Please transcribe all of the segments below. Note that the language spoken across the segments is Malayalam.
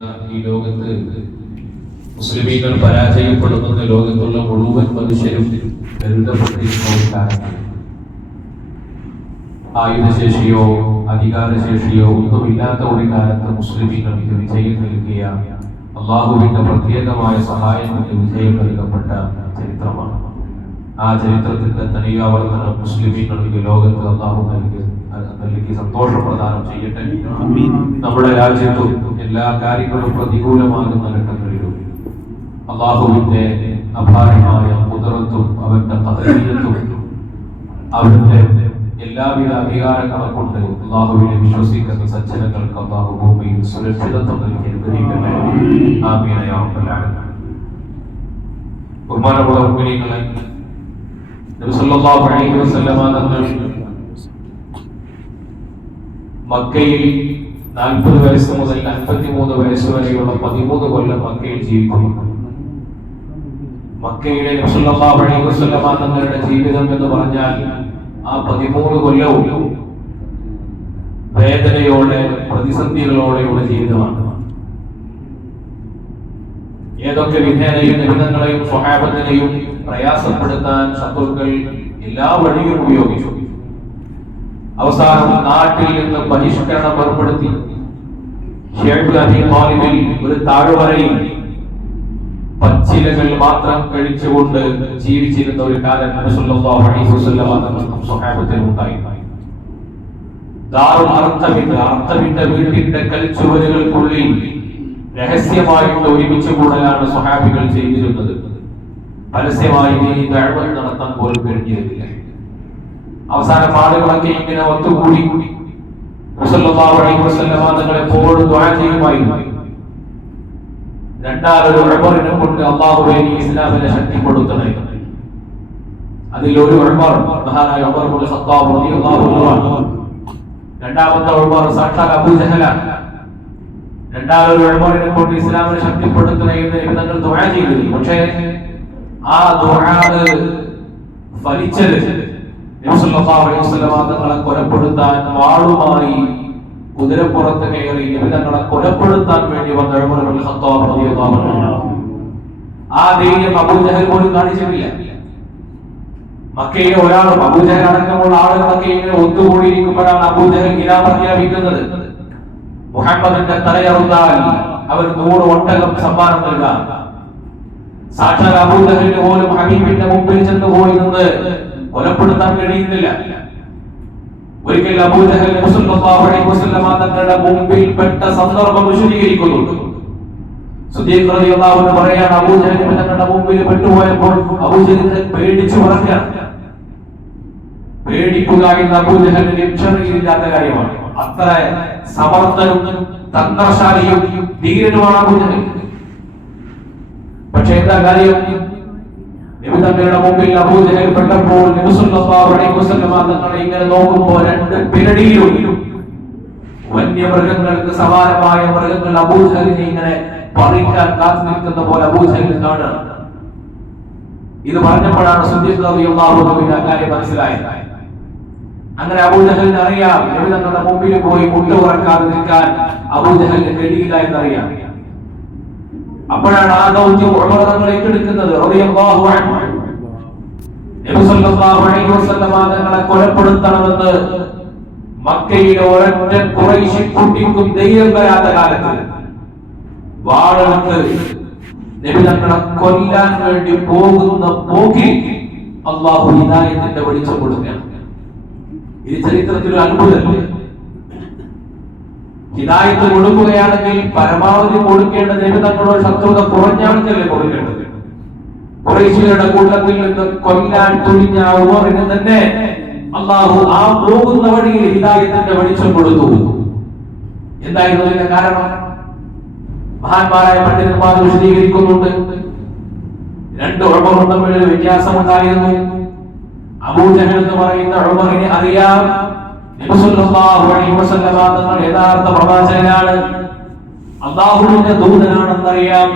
ഈ ലോകത്ത് മുസ്ലിമീങ്ങൾ പരാജയപ്പെടുന്ന ലോകത്തുള്ള മുഴുവൻ മനുഷ്യരും കരുതപ്പെട്ടിരുന്ന ഒരു കാലത്ത് ആയുധശേഷിയോ അധികാരശേഷിയോ ഒന്നുമില്ലാത്ത ഒരു കാലത്ത് മുസ്ലിമീങ്ങൾക്ക് വിജയം നൽകിയ അള്ളാഹുവിന്റെ പ്രത്യേകമായ സഹായം കൊണ്ട് വിജയം നൽകപ്പെട്ട ചരിത്രമാണ്. ആ ചരിത്രത്തിന്റെ തനിയാവർത്തനം മുസ്ലിമീങ്ങൾക്ക് ലോകത്ത് അള്ളാഹു നൽകി സന്തോഷം പ്രദാനം ചെയ്യട്ടെ. നമ്മുടെ രാജ്യത്തും എല്ലാ കാര്യങ്ങളും പ്രതികൂലമാകുന്ന ഘട്ടങ്ങളിലും അള്ളാഹുവിന്റെ അപാരമായ ഖുദ്റത്തും അവന്റെ ഖദറിയത്തും അവന്റെ എല്ലാവിധ അധികാരങ്ങളെ കൊണ്ട് അള്ളാഹുവിനെ വിശ്വസിക്കുന്ന സജ്ജനങ്ങൾക്ക് അള്ളാഹു ഭൂമിയിൽ സുരക്ഷിതത്വം നൽകി അനുഗ്രഹിക്കട്ടെ. ആമീൻ യാ റബ്ബൽ ആലമീൻ. ബഹുമാനമുള്ള മുഅ്മിനീങ്ങളെ, നബി സല്ലല്ലാഹു അലൈഹി വസല്ലമ തങ്ങൾ മക്കയിൽ 40 വയസ്സ് മുതൽ 53 വയസ്സ് വരെയുള്ള 13 കൊല്ലം മക്കയിൽ ജീവിക്കുന്നു. മക്കയിലെ നബി സല്ലല്ലാഹു അലൈഹി വസല്ലമ തങ്ങളുടെ ജീവിതം എന്ന് പറഞ്ഞാൽ ആ 13 കൊല്ലവും വേദനയോടെ പ്രതിസന്ധികളോടെയുള്ള ജീവിതമാണ്. ഏതൊക്കെ വിധേനയും നിബന്ധനകളെയും സ്വഹാബത്തിനെയും പ്രയാസപ്പെടുത്താൻ ശത്രുക്കൾ എല്ലാ വഴിയും ഉപയോഗിച്ചു. അവസാനം നാട്ടിൽ നിന്ന് ബഹിഷ്കരണം ഏർപ്പെടുത്തി ഒരു താഴ്വരയിൽ പച്ചിലകൾ മാത്രം കഴിച്ചുകൊണ്ട് ജീവിച്ചിരുന്ന ഒരു കാലം നബി സല്ലല്ലാഹു അലൈഹി വസല്ലം സ്വഹാബത്തിനുണ്ടായി. ദാറുൽ അർഖമിന്റെ വീട്ടിന്റെ കൽച്ചുവരുകൾക്കുള്ളിൽ രഹസ്യമായിട്ട് ഒരുമിച്ച് കൂടലാണ് സ്വഹാബികൾ ചെയ്തിരുന്നത്. പരസ്യമായി ഈ ദഅവത്ത് നടത്താൻ പോലും കഴിഞ്ഞിരുന്നില്ല. അവസാനം ആളുകളൊക്കെ ഇങ്ങനെ ഒത്തുകൂടി റസൂലുള്ളാഹി അലൈഹി വസല്ലം തങ്ങളെ എപ്പോഴും ദുആ ചെയ്യുമായിരുന്നു. രണ്ടാമതൊരു ഉമറിനെ കൊണ്ട് അല്ലാഹുവേ നീ ഇസ്ലാമിനെ ശക്തിപ്പെടുത്തണേ. അതിൽ ഒരു ഉമർ മഹാനായ ഉമർ ഇബ്നുൽ ഖത്താബ് റളിയല്ലാഹു അൻഹു, രണ്ടാമത്തെ ഉമർ സാക്ഷാൽ അബൂ ജഹലാണ്. രണ്ടാമതൊരു ഉമറിനെ കൊണ്ട് ഇസ്ലാമിനെ ശക്തിപ്പെടുത്തണേ എന്ന് തങ്ങൾ ദുആ ചെയ്തിരുന്നു. പക്ഷേ ആ ദുആ ഫലിച്ചത് നബി സല്ലല്ലാഹു അലൈഹി വസല്ലം തങ്ങളെ കൊലപ്പെടുത്താൻ വാളുമായി കുതിരപ്പുറത്ത് കയറി നബി തങ്ങളെ കൊലപ്പെടുത്താൻ വേണ്ടി വന്ന ഉമർ ഇബ്നുൽ ഖത്താബ് റളിയല്ലാഹു അൻഹു ആ ധൈര്യം അബൂ ജഹൽ പോലും കാണിച്ചിട്ടില്ല. മക്കയിലെ ഒരാളും അബൂ ജഹൽ അടക്കമുള്ള ആളുകളൊക്കെ ഇങ്ങനെ ഒത്തുകൂടിയിരിക്കുമ്പോഴാണ് അബൂ ജഹൽ ഇലാ പ്രഖ്യാപിക്കുന്നത്, മുഹമ്മദിന്റെ തലയറുത്താൽ അവർ 100 ഒട്ടകം സമ്മാനം നൽകാം. സാക്ഷാൽ അബൂ ജഹലിന് പോലും ഹബീബിന്റെ മുമ്പിൽ ചെന്ന് പോയി നിന്ന് കൊലപ്പെടുത്താൻ കഴിയുന്നില്ല. ഒരിക്കൽ അബൂ ജഹൽ നബി സല്ലല്ലാഹു അലൈഹി വസല്ലം തങ്ങളുടെ മുമ്പിൽ പെട്ട സന്ദർഭം വിശദീകരിക്കുന്നുണ്ട്. സുദീഖ് റളിയല്ലാഹു അൻഹു പറയാണ്, അബൂ ജഹൽ തങ്ങളുടെ മുമ്പിൽ പെട്ടുപോയപ്പോൾ അബൂ ജഹൽ പേടിച്ചു പറയാണ്. പേടിക്കുക എന്ന അബൂ ജഹലിന് ലക്ഷ്യമില്ലാത്ത കാര്യമാണ്. അത്ര സമർത്ഥനും തന്ത്രശാലിയും ധീരനുമാണ് അബൂ ജഹൽ. പക്ഷേ എന്താ കാര്യം, നബി തങ്ങളുടെ മുമ്പിൽ അബൂ ജഹൽ പെട്ടപ്പോൾ നബി സല്ലല്ലാഹു അലൈഹി വസല്ലം തങ്ങളെ ഇങ്ങനെ നോക്കുമ്പോൾ 2 പിരടിയിലും വന്യമൃഗങ്ങൾക്ക് സമാനമായ മൃഗങ്ങൾ അബൂ ജഹലിനെ ഇങ്ങനെ പറിക്കാൻ കാത്തു നിൽക്കുന്ന പോലെ അബൂ ജഹൽ കാണുകയാണ്. ഇത് പറഞ്ഞപ്പോഴാണ് സുദീഖ് റളിയല്ലാഹു അൻഹു കാര്യം മനസ്സിലായത്. അങ്ങനെ അബൂ ജഹലിന് അറിയാം നബി തങ്ങളുടെ മുമ്പിൽ പോയി മുട്ട ഉറക്കാതെ നിൽക്കാൻ അബൂ ജഹലിന് കഴിയില്ല എന്നറിയാം. അപ്പോഴാണ് ആ ദൗത്യം ഉമർ തങ്ങൾ ഏറ്റെടുക്കുന്നത് റളിയല്ലാഹു അൻഹു. നബി സല്ലല്ലാഹു അലൈഹി വസല്ലം തങ്ങളെ കൊലപ്പെടുത്തണമെന്ന് മക്കയിലെ ഒരൊറ്റ ഖുറൈശി കുട്ടിക്കും ധൈര്യം വരാത്ത കാലത്ത് വാളെടുത്ത് നബി തങ്ങളെ കൊല്ലാൻ വേണ്ടി പോകുന്ന പോക്കിൽ അല്ലാഹു ഹിദായത്തിന്റെ വെളിച്ചം കൊടുക്കുകയാണ്. ഈ ചരിത്രത്തിൽ ഒരു അത്ഭുതമല്ലേ. ഹിദായത്ത് കൊടുക്കുകയാണെങ്കിൽ പരമാവധി കൊടുക്കേണ്ട നബി തങ്ങളോട് ശത്രുത കുറഞ്ഞാണെന്നല്ലേ കൊടുക്കേണ്ടത്. ഖുറൈശികളുടെ കൂട്ടത്തിൽ നിന്ന് കൊല്ലാൻ തുനിഞ്ഞ ഉമറിന് തന്നെ അല്ലാഹു ആ പോകുന്ന വഴിയിൽ ഹിദായത്തിന്റെ വെളിച്ചം കൊടുത്തു. എന്തായിരുന്നു ഇതിന്റെ കാരണം? മഹാന്മാരായ പണ്ഡിതന്മാർ വിശദീകരിക്കുന്നുണ്ട്. 2 ഉമറും തമ്മിൽ വ്യത്യാസമുണ്ടായിരുന്നു. അബൂ ജഹൽ എന്ന് പറയുന്ന ഉമറിനെ അറിയാം നബി സല്ലല്ലാഹു അലൈഹി വസല്ലം തങ്ങൾ യഥാർത്ഥ പ്രവാചകനാണ്, അല്ലാഹുവിന്റെ ദൂതനാണെന്നറിയാം.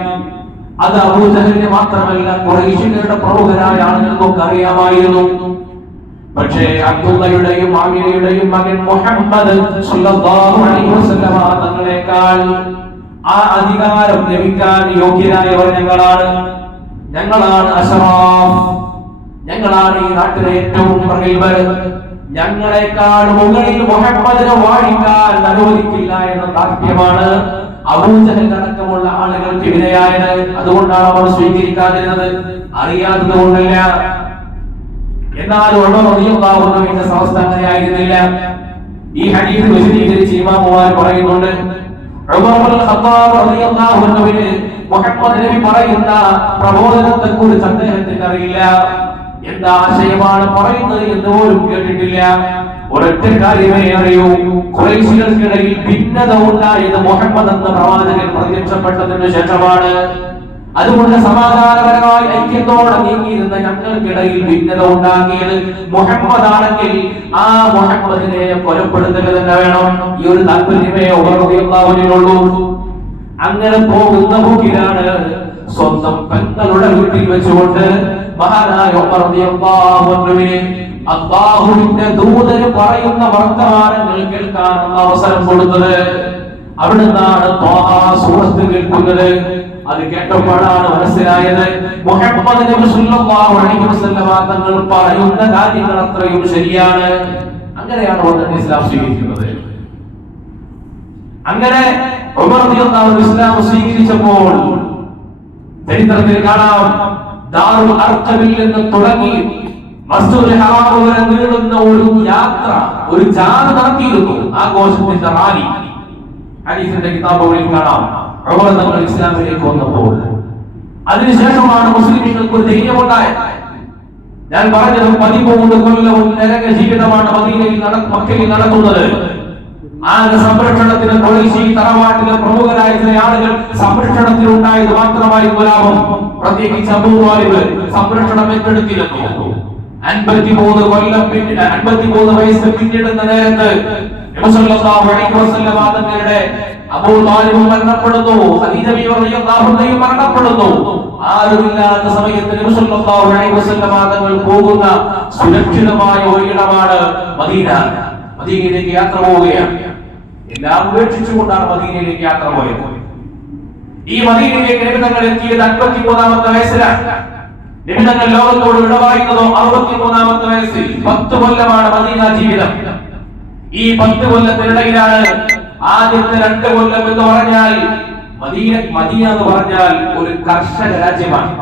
അത് അബൂ ജഹലിന് മാത്രമല്ല ഖുറൈശികളുടെ പ്രമുഖരായ ആളുകൾക്കൊക്കെ അറിയാമായിരുന്നു. പക്ഷേ അബ്ദുള്ളയുടെയും ആമിനയുടെയും മകൻ മുഹമ്മദ് സല്ലല്ലാഹു അലൈഹി വസല്ലം തങ്ങളെക്കാൾ ആ അധികാരം ലഭിക്കാൻ യോഗ്യരായവർ ഞങ്ങളാണ് അഷ്റാഫ്, ഞങ്ങളാണ് ഈ നാട്ടിലെ ഏറ്റവും പ്രഗത്ഭർ, ഞങ്ങളെക്കാൾ മുകളിൽ മുഹമ്മദിനെ വാഴിക്കാൻ അനുവദിക്കില്ല എന്ന താല്പര്യമാണ് അബൂജഹൽ അടക്കമുള്ള ആളുകൾക്ക് വിനയായത്. അതുകൊണ്ടാണ് അവർ സ്വീകരിക്കാതിരുന്നത്, അറിയാത്തത് കൊണ്ടല്ല. എന്നാൽ ഉമർ റളിയല്ലാഹു അൻഹുവിന്റെ അവസ്ഥ അങ്ങനെയായിരുന്നില്ല. ഈ ഹദീസ് വിശദീകരിച്ച് ഇമാമുമാർ പറയുന്നുണ്ട്, ഉമർ ഇബ്നുൽ ഖത്താബ് റളിയല്ലാഹു അൻഹുവിന് മുഹമ്മദ് നബി പറയുന്ന പ്രബോധനത്തെക്കുറിച്ച് അദ്ദേഹത്തിന് അറിയില്ല, എന്താ ആശയമാണ് പറയുന്നത് എന്ന് പോലും കേട്ടിട്ടില്ല. ഒരൊറ്റ കാര്യമേ അറിയൂ, ഖുറൈശികൾക്കിടയിൽ ഭിന്നത ഉണ്ടായത് മുഹമ്മദ് എന്ന പ്രവാചകൻ പ്രത്യക്ഷപ്പെട്ടതിന് ശേഷമാണ്. അതുകൊണ്ട് സമാധാനപരമായി ഐക്യത്തോടെ നീങ്ങിയിരുന്ന ഞങ്ങൾക്കിടയിൽ ഭിന്നത ഉണ്ടാക്കിയത് മുഹമ്മദ് ആണെങ്കിൽ ആ മുഹമ്മദിനെ കൊലപ്പെടുത്തുക തന്നെ വേണം. ഈ ഒരു താല്പര്യമേ ഉമർ റളിയല്ലാഹു അൻഹുവിനുള്ളൂ. അങ്ങനെ പോകുന്ന പോക്കിലാണ് സ്വന്തം പെങ്ങളുടെ വീട്ടിൽ വെച്ചുകൊണ്ട് മഹാനായ ഉമർ റളിയല്ലാഹു അൻഹുവിനെ അല്ലാഹുവിന്റെ ദൂതൻ പറയുന്ന വർത്തമാനങ്ങൾ കേൾക്കാൻ അവസരം കൊടുത്തത്. അവിടുന്നാണ് ത്വാഹ സൂറത്ത് കേൾക്കുന്നത്. അത് കേട്ടപ്പോഴാണ് മനസ്സിലായത് മുഹമ്മദ് നബി സല്ലല്ലാഹു അലൈഹി വസല്ലം തങ്ങൾ പറയുന്ന കാര്യങ്ങൾ അത്രയും ശരിയാണ്. അങ്ങനെയാണ് വന്നിട്ട് ഇസ്ലാം സ്വീകരിക്കുന്നത്. അങ്ങനെ ഉമർ റളിയല്ലാഹു അൻഹു ഇസ്ലാം സ്വീകരിച്ചപ്പോൾ ചരിത്രത്തിൽ കാണാം, ദാറുൽ അർഖമിൽ നിന്ന് തുടങ്ങി മസ്ജിദുൽ ഹറാം വരെ നീളുന്ന ഒരു യാത്ര, ഒരു ജാഥ നടത്തിയിരുന്നു, ആഘോഷത്തിന്റെ റാലി. ഹദീസിന്റെ കിതാബുകളിൽ കാണാം ഉമർ തങ്ങൾ ഇസ്ലാമിലേക്ക് വന്നപ്പോൾ. അതിനുശേഷമാണ് മുസ്ലിമീങ്ങൾക്ക് ഒരു ധൈര്യമുണ്ടായത്. ഞാൻ പറഞ്ഞത് 13 കൊല്ലവും നരക ജീവിതമാണ് മക്കയിൽ നടക്കുന്നത്. ആ സംരക്ഷണത്തിന് ഖുറൈശി തറവാട്ടിലെ പ്രമുഖരായ ചില ആളുകൾ സംരക്ഷണത്തിലുണ്ടായത് മാത്രമായിരുന്നു ലാഭം. പ്രത്യേകിച്ച് അബൂ ത്വാലിബ് സംരക്ഷണം ഏറ്റെടുത്തിരുന്നു. 53 വയസ്സ് പിന്നിടുന്ന നേരത്ത് നബി സല്ലല്ലാഹു അലൈഹി വസല്ലം തങ്ങളുടെ അബൂ ത്വാലിബ് മരണപ്പെടുന്നു, ഖദീജ ബിവി റളിയല്ലാഹു അൻഹയും മരണപ്പെടുന്നു. ആരുമില്ലാത്ത സമയത്ത് നബി സല്ലല്ലാഹു അലൈഹി വസല്ലം തങ്ങൾ പോകുന്ന സുരക്ഷിതമായ ഒരിടമാണ് മദീന. മദീനയിലേക്ക് യാത്ര പോവുകയാണ്. എല്ലാം ഉപേക്ഷിച്ചുകൊണ്ടാണ് മദീനയിലേക്ക് യാത്ര പോയത്. ഈ മദീനയിലേക്ക് നബി തങ്ങൾ എത്തിയത് 53-ാമത്തെ വയസ്സിലാണ്. നബി തങ്ങൾ ലോകത്തോട് വിട പറയുന്നതോ 63-ാമത്തെ വയസ്സിൽ. 10 കൊല്ലമാണ് മദീന ജീവിതം. ഈ 10 കൊല്ലത്തിനിടയിലാണ് ആദ്യത്തെ 2 കൊല്ലം എന്ന് പറഞ്ഞാൽ മദീന എന്ന് പറഞ്ഞാൽ ഒരു കർഷക രാജ്യമാണ്.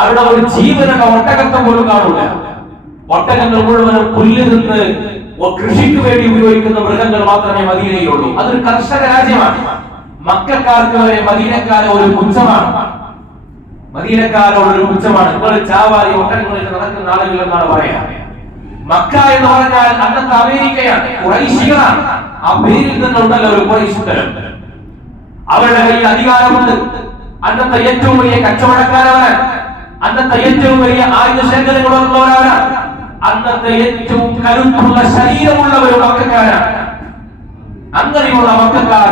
അവിടെ ഒരു ജീവനുള്ള ഒട്ടകത്തെ പോലും കാണൂല. ഒട്ടകങ്ങൾ മുഴുവനും പുല്ല് നിന്ന് കൃഷിക്ക് വേണ്ടി ഉപയോഗിക്കുന്ന മൃഗങ്ങൾ മാത്രമേ മദീനയിലുള്ളൂ. അതൊരു കർഷക രാജ്യമാണ്. മക്കക്കാർക്ക് വരെ മദീനക്കാരെ ഒരു പുച്ഛമാണ്. മദീനക്കാരോടൊരു പുച്ഛമാണ്. നിങ്ങൾ ചാവാരി ഒട്ടകങ്ങളിൽ നടക്കുന്ന ആളുകൾ എന്നാണ് പറയാ. മക്ക എന്ന് പറഞ്ഞാൽ അന്നത്തെ അമേരിക്കയാണ്, ഖുറൈശികളാണ്. ആ പേരിൽ തന്നെ ഉണ്ടല്ലോ ഒരു ഖുറൈശിത്തരം. അവരുടെ കയ്യിൽ അധികാരമുണ്ട്. അന്നത്തെ ഏറ്റവും വലിയ കച്ചവടക്കാരവരാണ്. അന്നത്തെ ഏറ്റവും വലിയ ആയുധ ശേഖരങ്ങളുള്ളവരാണ്. അന്നത്തെ ഏറ്റവും കരുത്തുള്ള ശരീരമുള്ളവരും മക്കക്കാരാണ്. അങ്ങനെയുള്ള മക്കക്കാർ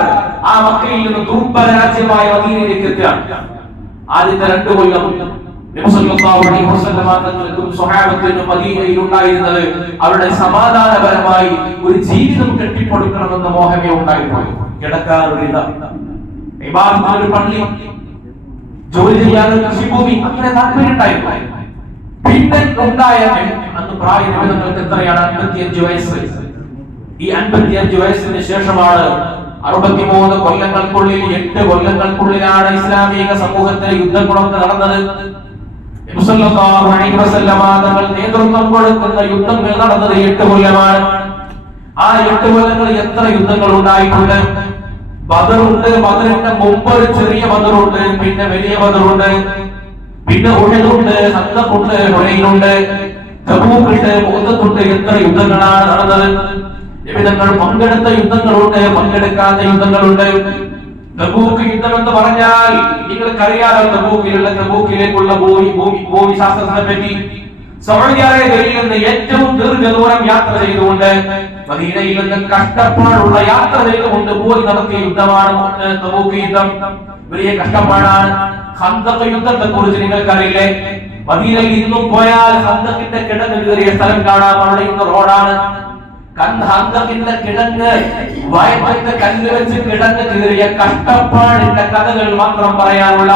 ആ മക്കയിൽ നിന്ന് ദുർബല രാജ്യമായ മദീനയിലേക്ക് എത്തുകയാണ്. ആദ്യത്തെ 2 കൊല്ലം നബി സല്ലല്ലാഹു അലൈഹി വസല്ലം തങ്ങൾക്കും സ്വഹാബത്തിനും മദീനയിൽ ഉണ്ടായിരുന്നത് അവരുടെ സമാധാനപരമായി ഒരു ജീവിതം കെട്ടിപ്പടുക്കണമെന്ന മോഹമേ ഉണ്ടായിട്ടുള്ളൂ. കിടക്കാൻ ഒരു ഇടം, ഇബാദത്തിന് ഒരു പള്ളി, ജോലി ചെയ്യാൻ ഒരു കൃഷിഭൂമി, അങ്ങനെ താല്പര്യം ഉണ്ടായിരുന്നു. പിന്നെ ഉണ്ടായ അന്ന് പ്രായം നബി തങ്ങൾക്ക് എത്രയാണ്? 55 വയസ്സ്. ഈ 55 വയസ്സിന് ശേഷമാണ് 63 കൊല്ലങ്ങൾക്കുള്ളിൽ 8 കൊല്ലങ്ങൾക്കുള്ളിലാണ് ഇസ്ലാമിക സമൂഹത്തിലെ യുദ്ധങ്ങളൊക്കെ നടന്നത്. നബി സല്ലല്ലാഹു അലൈഹി വസല്ലം തങ്ങൾ നേതൃത്വം കൊടുക്കുന്ന യുദ്ധങ്ങൾ നടന്നത് 8 കൊല്ലമാണ്. ആ 8 കൊല്ലങ്ങളിൽ എത്ര യുദ്ധങ്ങൾ ഉണ്ടായിട്ടുണ്ട്? ബദറുണ്ട്, ബദറിന്റെ മുമ്പ് ഒരു ചെറിയ ബദറുണ്ട്, പിന്നെ വലിയ ബദറുണ്ട്, പിന്നെ ഉഹദുണ്ട്, ഹന്തഖുണ്ട്, ഹുനൈനുണ്ട്, തബൂക്കുണ്ട്, മുഅ്തത്തുണ്ട്. എത്ര യുദ്ധങ്ങളാണ് നടന്നത്? നബി തങ്ങൾ പങ്കെടുത്ത യുദ്ധങ്ങളുണ്ട്, പങ്കെടുക്കാത്ത യുദ്ധങ്ങളുണ്ട്. തബൂക്ക് യുദ്ധം എന്ന് പറഞ്ഞാൽ നിങ്ങൾക്കറിയാലോ തബൂക്കിലേക്കുള്ള ഭൂമിശാസ്ത്രത്തെ പറ്റി. സൗദി അറേബ്യയിൽ നിന്ന് ഏറ്റവും ദീർഘദൂരം യാത്ര ചെയ്തുകൊണ്ട് മദീനയിൽ നിന്ന് കഷ്ടപ്പാടുള്ള യാത്ര ചെയ്തുകൊണ്ട് പോയി നടത്തിയ യുദ്ധമാണ് തബൂക്ക് യുദ്ധം. വലിയ കഷ്ടപ്പാടാണ്. ഖന്തഖ് യുദ്ധത്തെ കുറിച്ച് നിങ്ങൾക്കറിയില്ലേ? മദീനയിൽ ഇന്നും പോയാൽ ഖന്തഖിന്റെ കിടങ്ങ് കയറിയ സ്ഥലം കാണാം. അവിടെ ഇന്ന് റോഡാണ്. കൻഹന്തത്തിന്റെ കിടങ്ങ് വയറ്റത്തെ കല്ല് വെച്ച് കിടങ്ങ് കീറിയ കഷ്ടപ്പാടിന്റെ കഥകൾ മാത്രം പറയാനുള്ള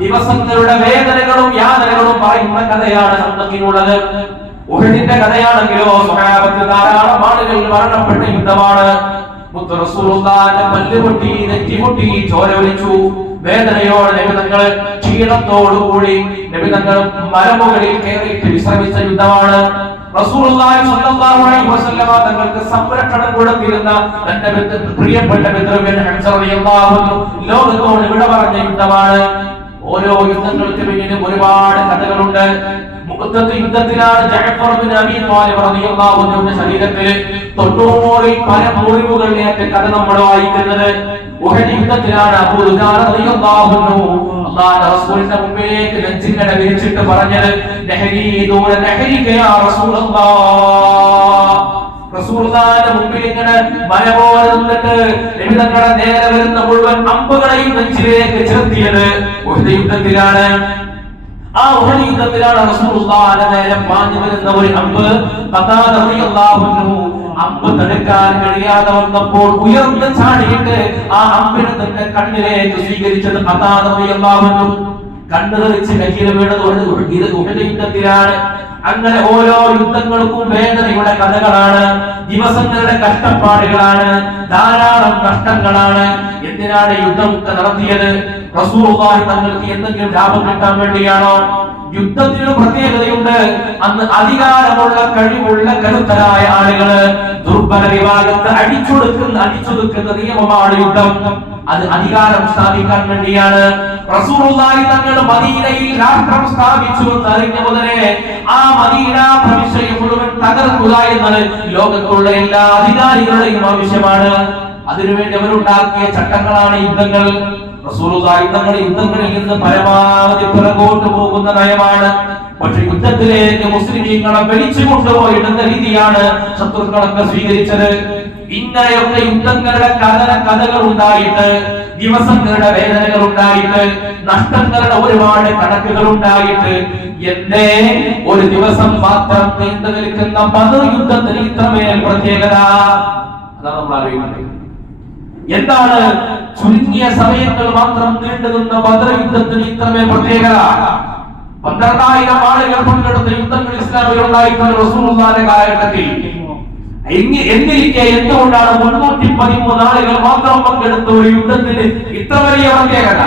ദിവസങ്ങളുടെ വേദനകളും യാതനകളും പറയുന്ന കഥയാണ് ഹന്തക്കിനുള്ളത്. ഉഹദിന്റെ കഥയാണെങ്കിലോ സ്വഹാബത്ത് ധാരാളം ആളുകൾ മരണപ്പെട്ട യുദ്ധമാണ്. മുത്ത് റസൂലുള്ളാഹിന്റെ പല്ല് പൊട്ടി, നെറ്റി പൊട്ടി, ചോര ഒലിച്ചു. വേദനയോടെ നബി തങ്ങൾ ക്ഷീണത്തോടുകൂടി നബി തങ്ങൾ മലമുകളിൽ കയറിയിട്ട് വിശ്രമിച്ച യുദ്ധമാണ്. റസൂലുള്ളാഹി സ്വല്ലല്ലാഹു അലൈഹി വസല്ലമ തങ്ങൾക്ക് സംരക്ഷണം കൊടുത്തിരുന്ന തന്റെ പ്രിയപ്പെട്ട പിതൃവ്യൻ ഹംസ റളിയല്ലാഹു അൻഹു ലോകത്തോട് വിട പറഞ്ഞ യുദ്ധമാണ്. ഓരോ യുദ്ധങ്ങൾക്ക് പിന്നിലും ഒരുപാട് കഥകളുണ്ട്. മുഖത്തെ യുദ്ധത്തിലാണ് ജഅഫർ ബിൻ അബീ ത്വാലിബ് റളിയല്ലാഹു അൻഹുവിന്റെ ശരീരത്തിൽ 90 പല മുറിവുകൾ ഏറ്റ കഥ നമ്മൾ വായിക്കുന്നത്. ഉഹദ് യുദ്ധത്തിലാണ് അബൂ ദുജാന റളിയല്ലാഹു അൻഹു അല്ലാഹുവിന്റെ റസൂലിന്റെ മുമ്പിലേക്ക് നെഞ്ചിങ്ങനെ വിരിച്ചിട്ട് പറഞ്ഞത്, നഹരി ദൂന നഹരിക യാ റസൂലല്ലാഹ്. റസൂലുള്ളാഹിന്റെ മുമ്പിൽ ഇങ്ങനെ മല പോലെ നിന്നിട്ട് നബി തങ്ങളുടെ നേരെ വരുന്ന മുഴുവൻ അമ്പുകളെയും നെഞ്ചിലേക്ക് ചേർത്തിയത് ഉഹദ് യുദ്ധത്തിലാണ്. ആ ഉഹദ് യുദ്ധത്തിലാണ് റസൂലുള്ളാഹിന്റെ നേരെ പാഞ്ഞു വരുന്ന ഒരു അമ്പ് ഖതാദ റളിയല്ലാഹു അൻഹു അമ്പ് തടുക്കാൻ കഴിയാതെ വന്നപ്പോൾ ഉയർന്ന് ചാടിയിട്ട് ആ അമ്പിനെ തന്റെ കണ്ണിലേക്ക് സ്വീകരിച്ചത് ഖതാദ റളിയല്ലാഹു അൻഹു. കണ്ണ് തെറിച്ച് കയ്യിൽ വീണത് ഉഹദ് യുദ്ധത്തിലാണ്. അങ്ങനെ ഓരോ യുദ്ധങ്ങൾക്കും വേദനയുടെ കഥകളാണ്, ദിവസങ്ങളുടെ കഷ്ടപ്പാടുകളാണ്, ധാരാളം കഷ്ടങ്ങളാണ്. എന്തിനാണ് യുദ്ധം നടത്തിയത്? റസൂലുള്ളാഹി തങ്ങൾക്ക് എന്തെങ്കിലും ലാഭം കിട്ടാൻ വേണ്ടിയാണോ? യുദ്ധത്തിന് പ്രത്യേകതയുണ്ട്. അന്ന് അധികാരമുള്ള കഴിവുള്ള കരുത്തരായ ആളുകള് ദുർബല വിഭാഗത്തെ അടിച്ചൊതുക്കുന്ന നിയമമാണ് യുദ്ധം. അത് അധികാരം സ്ഥാപിക്കാൻ വേണ്ടിയാണ്. റസൂലുള്ളാഹി തങ്ങൾ മദീനയിൽ രാഷ്ട്രം സ്ഥാപിച്ചു എന്നറിഞ്ഞ മുതലേ ആ മദീന പ്രവിശ്യ മുഴുവൻ തകർക്കുക എന്നത് ലോകത്തുള്ള എല്ലാ അധികാരികളുടെയും ആവശ്യമാണ്. അതിനുവേണ്ടി അവരുണ്ടാക്കിയ ചട്ടങ്ങളാണ് യുദ്ധങ്ങൾ. റസൂലുള്ളാഹി തങ്ങൾ യുദ്ധങ്ങളിൽ നിന്ന് പരമാവധി പിറകോട്ട് പോകുന്ന നയമാണ്. പക്ഷെ യുദ്ധത്തിലേക്ക് മുസ്ലിമീങ്ങളെ വലിച്ചു കൊണ്ടുപോയിടുന്ന രീതിയാണ് ശത്രുക്കളൊക്കെ സ്വീകരിച്ചത്. ഇങ്ങനെയൊക്കെ യുദ്ധങ്ങളുടെ കഥകൾ ഉണ്ടായിട്ട്, ദിവസങ്ങളുടെ വേദനകൾ ഉണ്ടായിട്ട്, നഷ്ടങ്ങളുടെ ഒരുപാട് കണക്കുകൾ ഉണ്ടായിട്ട്, എന്തേ ഒരു ദിവസം മാത്രം നീണ്ടു നിൽക്കുന്ന ബദർ യുദ്ധത്തിന് ഇത്രമേൽ പ്രത്യേകത? അതാണ് നമ്മൾ അറിയുന്നത്. എന്താണ് ചുരുങ്ങിയ സമയങ്ങൾ മാത്രം നീണ്ടു നിന്ന ബദർ യുദ്ധത്തിന് ഇത്രമേൽ പ്രത്യേകത? 12,000 ആളുകൾ പങ്കെടുത്ത യുദ്ധങ്ങൾ ഇസ്ലാമിൽ ഉണ്ടായിട്ടുണ്ട് റസൂലുള്ളാഹിന്റെ കാലഘട്ടത്തിൽ. എന്നിരിക്കെ എന്തുകൊണ്ടാണ് 313 ആളുകൾ മാത്രം പങ്കെടുത്ത ഒരു യുദ്ധത്തിന് ഇത്ര വലിയ പ്രത്യേകത?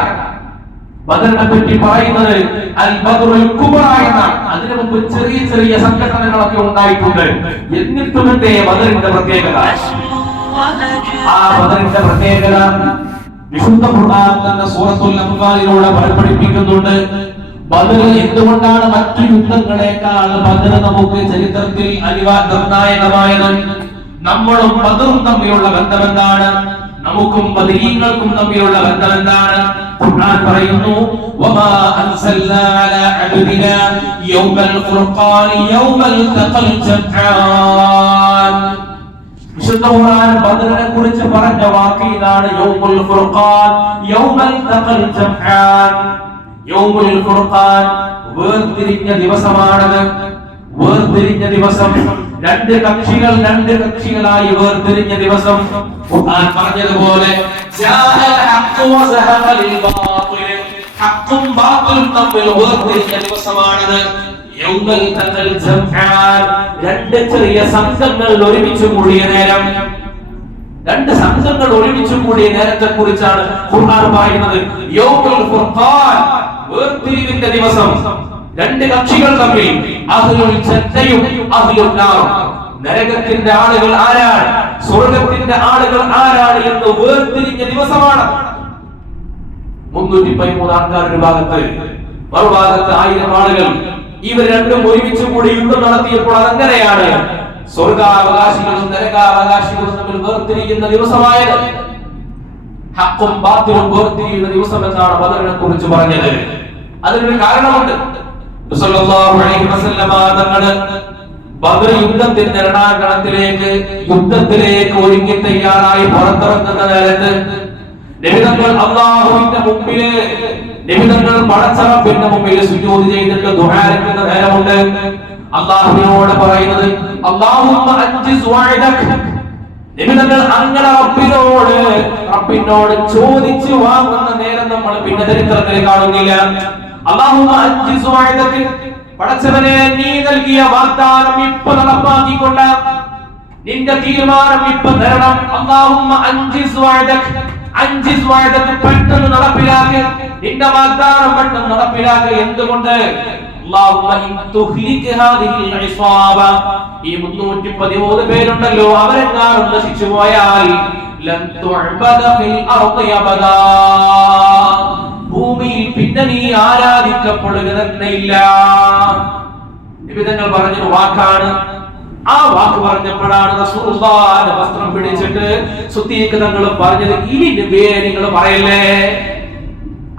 ബദറിനെ പറ്റി പറയുന്നത് അൽ ബദറുൽ കുബ്ര എന്നാണ്. അതിനു മുമ്പ് ചെറിയ ചെറിയ സംഘടനകളൊക്കെ ഉണ്ടായിട്ടുണ്ട്. എന്നിട്ടും എന്തേ ബദറിന്റെ പ്രത്യേകത? ആ ബദറിന്റെ പ്രത്യേകത വിശുദ്ധ ഖുർആൻ തന്നെ സൂറത്തുൽ അൻഫാലിലൂടെ പഠിപ്പിക്കുന്നുണ്ട്. ബദർ എന്തുകൊണ്ടാണ് മറ്റു യുദ്ധങ്ങളെക്കാൾ ബദർ നമുക്ക് ചരിത്രത്തിൽ നിർണായകമായത്? നമ്മളും ബദറും തമ്മിലുള്ള ബന്ധം എന്താണ്? നമുക്കും ബദരീങ്ങൾക്കും തമ്മിലുള്ള ബന്ധം എന്താണ്? ഖുർആൻ പറയുന്നു, വമാ അൻസൽനാ അലാ അബ്ദിനാ യൗമൽ ഫുർഖാൻ യൗമൽ തഖൽ ജംആൻ. വിശുദ്ധ ഖുർആൻ ബദറിനെ കുറിച്ച് പറഞ്ഞ വാക്ക് ഇതാണ്, യൗമുൽ ഫുർഖാൻ യൗമൽ തഖൽ ജംആൻ. യൗമുൽ ഫുർഖാൻ വേർതിരിഞ്ഞ ദിവസമാണത്. വേർതിരിഞ്ഞ ദിവസം, രണ്ട് കക്ഷികളായി വേർതിരിഞ്ഞ ദിവസം. ഖുർആൻ പറഞ്ഞതുപോലെ ഹഖും ബാത്തിലും തമ്മിൽ വേർതിരിഞ്ഞ ദിവസമാണത്. യൗമുൽ തഖൽ ജംആൻ, രണ്ട് ചെറിയ സംഘങ്ങൾ ഒരുമിച്ച് കൂടിയ നേരം. രണ്ട് സംഘങ്ങൾ ഒരുമിച്ച് കൂടിയ നേരത്തെ കുറിച്ചാണ് ഖുർആൻ പറയുന്നത്. യൗമുൽ ഫുർഖാൻ, വേർതിരിവിന്റെ ദിവസം. രണ്ട് കക്ഷികൾ തമ്മിൽ, അഹ്ലുൽ ജന്നയും അഹ്ലുൻ നാർ. നരകത്തിന്റെ ആളുകൾ ആരാണ്, സ്വർഗ്ഗത്തിന്റെ ആളുകൾ ആരാണ് എന്ന് വേർതിരിഞ്ഞ ദിവസമാണ്. 313 ആൾക്കാർ ഒരു ഭാഗത്ത്, മറുഭാഗത്ത് 1000 ആളുകൾ. ഇവർ രണ്ടും ഒരുമിച്ച് കൂടി യുദ്ധം നടത്തിയപ്പോൾ അതെങ്ങനെയാണ് സ്വർഗാവകാശികളും നരകാവകാശികളും തമ്മിൽ വേർതിരിയുന്ന ദിവസമായത്? ഹഖും ബാത്തിലും വേർതിരിയുന്ന ദിവസം എന്നാണ് ബദറിനെ കുറിച്ച് പറഞ്ഞത്. അതിനൊരു കാരണമുണ്ട്. സല്ലല്ലാഹു അലൈഹി വസല്ലമ തങ്ങൾ ബദർ യുദ്ധത്തിന്റെ യുദ്ധത്തിലേക്ക് ഒരുങ്ങി തയ്യാറായി പുറത്തിറങ്ങുന്ന നേരത്ത് നബി തങ്ങൾ അല്ലാഹുവിന്റെ മുമ്പില്, നബി തങ്ങൾ പടച്ചറപ്പിന്റെ മുമ്പിൽ സുജൂദ് ചെയ്തിട്ട് ദുആ ചെയ്യുന്ന നേരമുണ്ട്. അല്ലാഹുവിനോട് പറയുന്നത് അല്ലാഹുമ്മ അൻജിസ് വഅദക. നബി തങ്ങൾ അങ്ങനെ റബ്ബിനോട് ചോദിച്ചു വാങ്ങുന്ന നേരം നമ്മൾ പിന്നെ ചരിത്രത്തിൽ കാണുന്നില്ല. അല്ലാഹുമ്മ അൻജിസ് വഅദക, പടച്ചവനെ നീ നൽകിയ വാഗ്ദാനം ഇപ്പോ നടപ്പാക്കിക്കൊണ്ട് നിന്റെ തീരുമാനം ഇപ്പോ തരണം. അല്ലാഹുമ്മ അൻജിസ് വഅദക, അൻജിസ് വഅദക, പെട്ടെന്ന് നടപ്പിലാക്ക്, നിന്റെ വാഗ്ദാനം പെട്ടെന്ന് നടപ്പിലാക്ക്. എന്തുകൊണ്ട്? അല്ലാഹുമ്മ ഇൻ തുഹ്ലിക ഹാദിഹിൽ ഇസാബ, ഈ 313 പേരുണ്ടല്ലോ, അവരെങ്ങാനും നശിച്ചു പോയാൽ ലൻ തുഅബദ ഫിൽ അർദി അബദാ, ഭൂമിയിൽ പിന്നെ നീ ആരാധിക്കപ്പെടുക തന്നെയില്ല. നിബിധങ്ങൾ പറഞ്ഞൊരു വാക്കാണ്. ആ വാക്ക് പറഞ്ഞപ്പോഴാണ് റസൂലുള്ളാഹിന്റെ വസ്ത്രം പിടിച്ചിട്ട് സുദ്ദീഖ് തങ്ങൾ പറഞ്ഞത്, ഇനി നബിയെ നിങ്ങൾ പറയല്ലേ.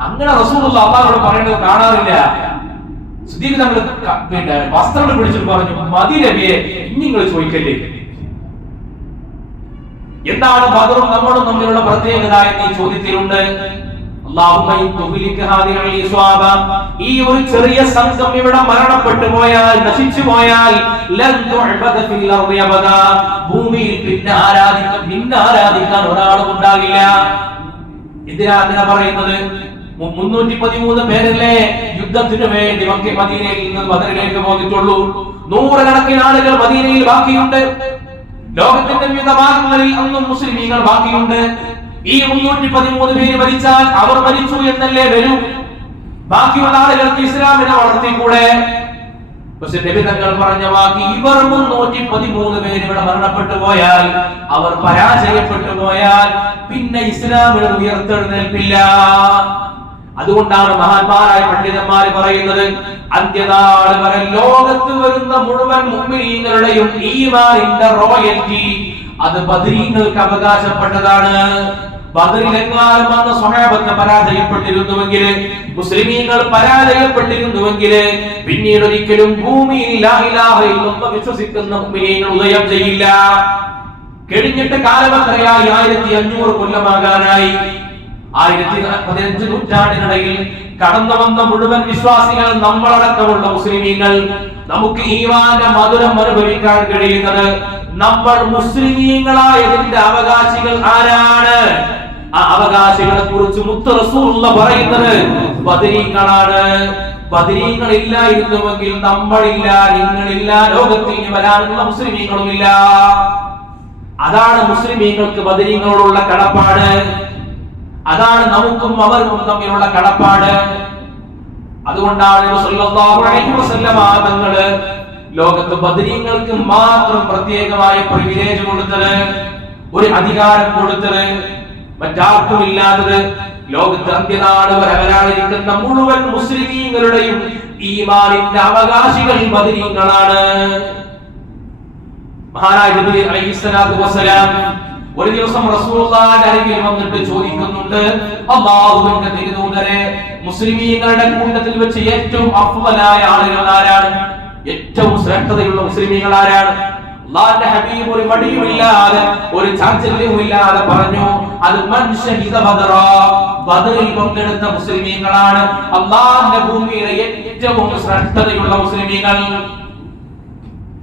അങ്ങനെ റസൂലുള്ളാഹി അല്ലാഹുവോട് പറയുന്നത് കാണാറില്ല. സുദ്ദീഖ് തങ്ങൾ പിന്നെ വസ്ത്രം പിടിച്ചിട്ട് പറഞ്ഞു, മതി നബിയെ, ഇനി നിങ്ങൾ ചോദിക്കല്ലേ. എന്താണ് ബദറും നമ്മളും തമ്മിലുള്ള പ്രത്യേകത എന്ന ഈ ചോദ്യത്തിലുണ്ട്. ഈ ഒരു ചെറിയ സംഘം ഇവിടെ മരണപ്പെട്ടു പോയാൽ, നശിച്ചു പോയാൽ, ഭൂമിയിൽ പിന്നെ ആരാധിക്കാൻ ഒരാളും ഉണ്ടാകില്ല. എന്തിനാ അങ്ങനെ പറയുന്നത്? 313 പേരല്ലേ യുദ്ധത്തിന് വേണ്ടി മദീനയിൽ നിന്ന് ബദറിലേക്ക് പോയിട്ടുള്ളൂ. നൂറുകണക്കിന് ആളുകൾ മദീനയിൽ ബാക്കിയുണ്ട്. ലോകത്തിന്റെ വിവിധ ഭാഗങ്ങളിൽ അന്നും മുസ്ലിമീങ്ങൾ ബാക്കിയുണ്ട്. ഈ 313 പേര് മരിച്ചാൽ അവർ മരിച്ചു എന്നല്ലേ വരൂ. ബാക്കിയുള്ള ആളുകൾക്ക് ഇസ്ലാമിനെ വളർത്തിക്കൂടെ? പക്ഷെ നബി തങ്ങൾ പറഞ്ഞ വാക്ക്, ഇവർ 313 പേര് ഇവിടെ മരണപ്പെട്ടു പോയാൽ, അവർ പരാജയപ്പെട്ടു പോയാൽ പിന്നെ ഇസ്ലാമിനെ ഉയർത്തെഴുന്നേൽപ്പില്ല. അതുകൊണ്ടാണ് മഹാന്മാരായ പണ്ഡിതന്മാര് പറയുന്നത്, അന്ത്യനാൾ വരെ ലോകത്ത് വരുന്ന മുഴുവൻ മുഅ്മിനീങ്ങളുടെയും ഈമാനിന്റെ റോയൽറ്റി അത് ബദരീങ്ങൾക്ക് അവകാശപ്പെട്ടതാണ്. ബദറിലെങ്ങാനും വന്ന സ്വഹാബത്ത് പരാജയപ്പെട്ടിരുന്നുവെങ്കിൽ, മുസ്ലിമീങ്ങൾ പരാജയപ്പെട്ടിരുന്നുവെങ്കിൽ, പിന്നീട് ഒരിക്കലും ഭൂമിയിൽ ലാ ഇലാഹ ഇല്ലല്ലാഹ് വിശ്വസിക്കുന്ന മുഅ്മിനീങ്ങൾ ഉദയം ചെയ്യില്ല. കഴിഞ്ഞിട്ട് കാലമത്രയായി 1500 കൊല്ലമാകാനായി. 15 നൂറ്റാണ്ടിനിടയിൽ കടന്നു വന്ന മുഴുവൻ വിശ്വാസികൾ, നമ്മളടക്കമുള്ള മുസ്ലിമീങ്ങൾ, നമുക്ക് ഈമാന്റെ മധുരം അനുഭവിക്കാൻ കഴിയുന്നത് നമ്മൾ മുസ്ലിമീങ്ങളായതിന്റെ അവകാശികൾ ആരാണ്? ആ അവകാശികളെ കുറിച്ച് മുത്ത് റസൂലുള്ളാഹി പറയുന്നത് ബദരീങ്ങളാണ്. ബദരീങ്ങൾ ഇല്ലായിരുന്നുവെങ്കിൽ നമ്മളില്ല, നിങ്ങളില്ല, ലോകത്തിൽ ഇനി വരാനുള്ള മുസ്ലിമീങ്ങളുമില്ല. അതാണ് മുസ്ലിമീങ്ങൾക്ക് ബദരീങ്ങളോടുള്ള കടപ്പാട്. അതാണ് നമുക്കും അവർക്കും തമ്മിലുള്ള കടപ്പാട്. അതുകൊണ്ടാണ് സല്ലല്ലാഹു അലൈഹി വസല്ലം തങ്ങള് ലോകത്ത് ബദരീങ്ങൾക്ക് മാത്രം പ്രത്യേകമായ പ്രിവിലേജ് കൊടുത്തത്, ഒരു അധികാരം കൊടുത്തത്, മറ്റാർക്കും ഇല്ലാത്തത്. ലോകത്ത് അന്ത്യനാൾ വരെ വരാനിരിക്കുന്ന മുഴുവൻ മുസ്ലിമീങ്ങളുടെയും ഈമാനിന്റെ അവകാശികൾ ബദരീങ്ങളാണ്. മഹാനായ ജിബ്രീൽ അലൈഹിസ്സലാത്തു വസ്സലാം ഒരു ദിവസം റസൂലുള്ളാഹിന്റെ അരികിൽ വന്നിട്ട് ചോദിക്കുന്നുണ്ട്, അല്ലാഹുവിന്റെ തിരുദൂതരെ, മുസ്ലിമീങ്ങളുടെ കൂട്ടത്തിൽ വെച്ച് ഏറ്റവും അഫ്ളലായ ആളുകൾ ആരാണ്? ഏറ്റവും ശ്രേഷ്ഠതയുള്ള മുസ്ലിമീങ്ങൾ ആരാണ്? അല്ലാഹുവിന്റെ ഹബീബ് ഒരു മടിയുമില്ലാതെ, ഒരു ചാഞ്ചല്യവുമില്ലാതെ പറഞ്ഞു, അത് മൻ ശഹീദ ബദറ, ബദറിൽ പങ്കെടുത്ത മുസ്ലിമീങ്ങളാണ് അല്ലാഹുവിന്റെ ഭൂമിയിലെ ഏറ്റവും ശ്രേഷ്ഠതയുള്ള മുസ്ലിമീങ്ങൾ.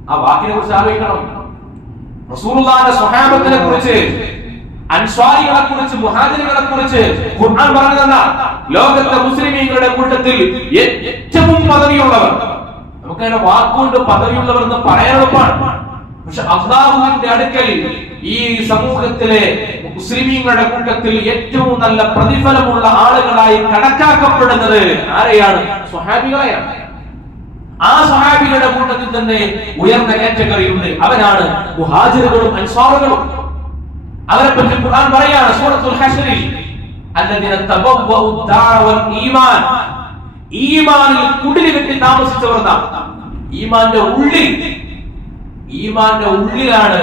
ആ വാക്കിനെ കുറിച്ച് ആലോചിക്കണം. റസൂലുള്ളാഹിന്റെ സ്വഹാബത്തിനെ കുറിച്ച്, അൻസ്വാരികളെ കുറിച്ച്, മുഹാജിറുകളെ കുറിച്ച് ഖുർആൻ പറഞ്ഞതെന്താ? ലോകത്തെ മുസ്ലിമീങ്ങളുടെ കൂട്ടത്തിൽ ഏറ്റവും പദവിയുള്ളവർ. നമുക്കതിനെ വാക്കുകൊണ്ട് പദവിയുള്ളവർ എന്ന് പറയാൻ എളുപ്പമാണ്. പക്ഷെ അല്ലാഹുവിന്റെ അടുക്കൽ ഈ സമൂഹത്തിലെ മുസ്ലിമീങ്ങളുടെ കൂട്ടത്തിൽ ഏറ്റവും നല്ല പ്രതിഫലമുള്ള ആളുകളായി കണക്കാക്കപ്പെടുന്നത് ആരെയാണ്? സ്വഹാബികളെയാണ്. ആ സ്വഹാബികളുടെ കൂട്ടത്തിൽ തന്നെ ഉയർന്ന കാറ്റഗറിയുണ്ട്. അവരാണ് മുഹാജിറുകളും അൻസാറുകളും. അവരെ പറ്റി ഖുർആൻ പറയാണ് സൂറത്തുൽ ഹശ്റിൽ, അല്ലദീന തബവ്വഉ ദാറ വൽ ഈമാൻ, ഈമാനിൽ കുടിൽ കെട്ടി താമസിച്ചവർ. ഈമാന്റെ ഉള്ളിലാണ്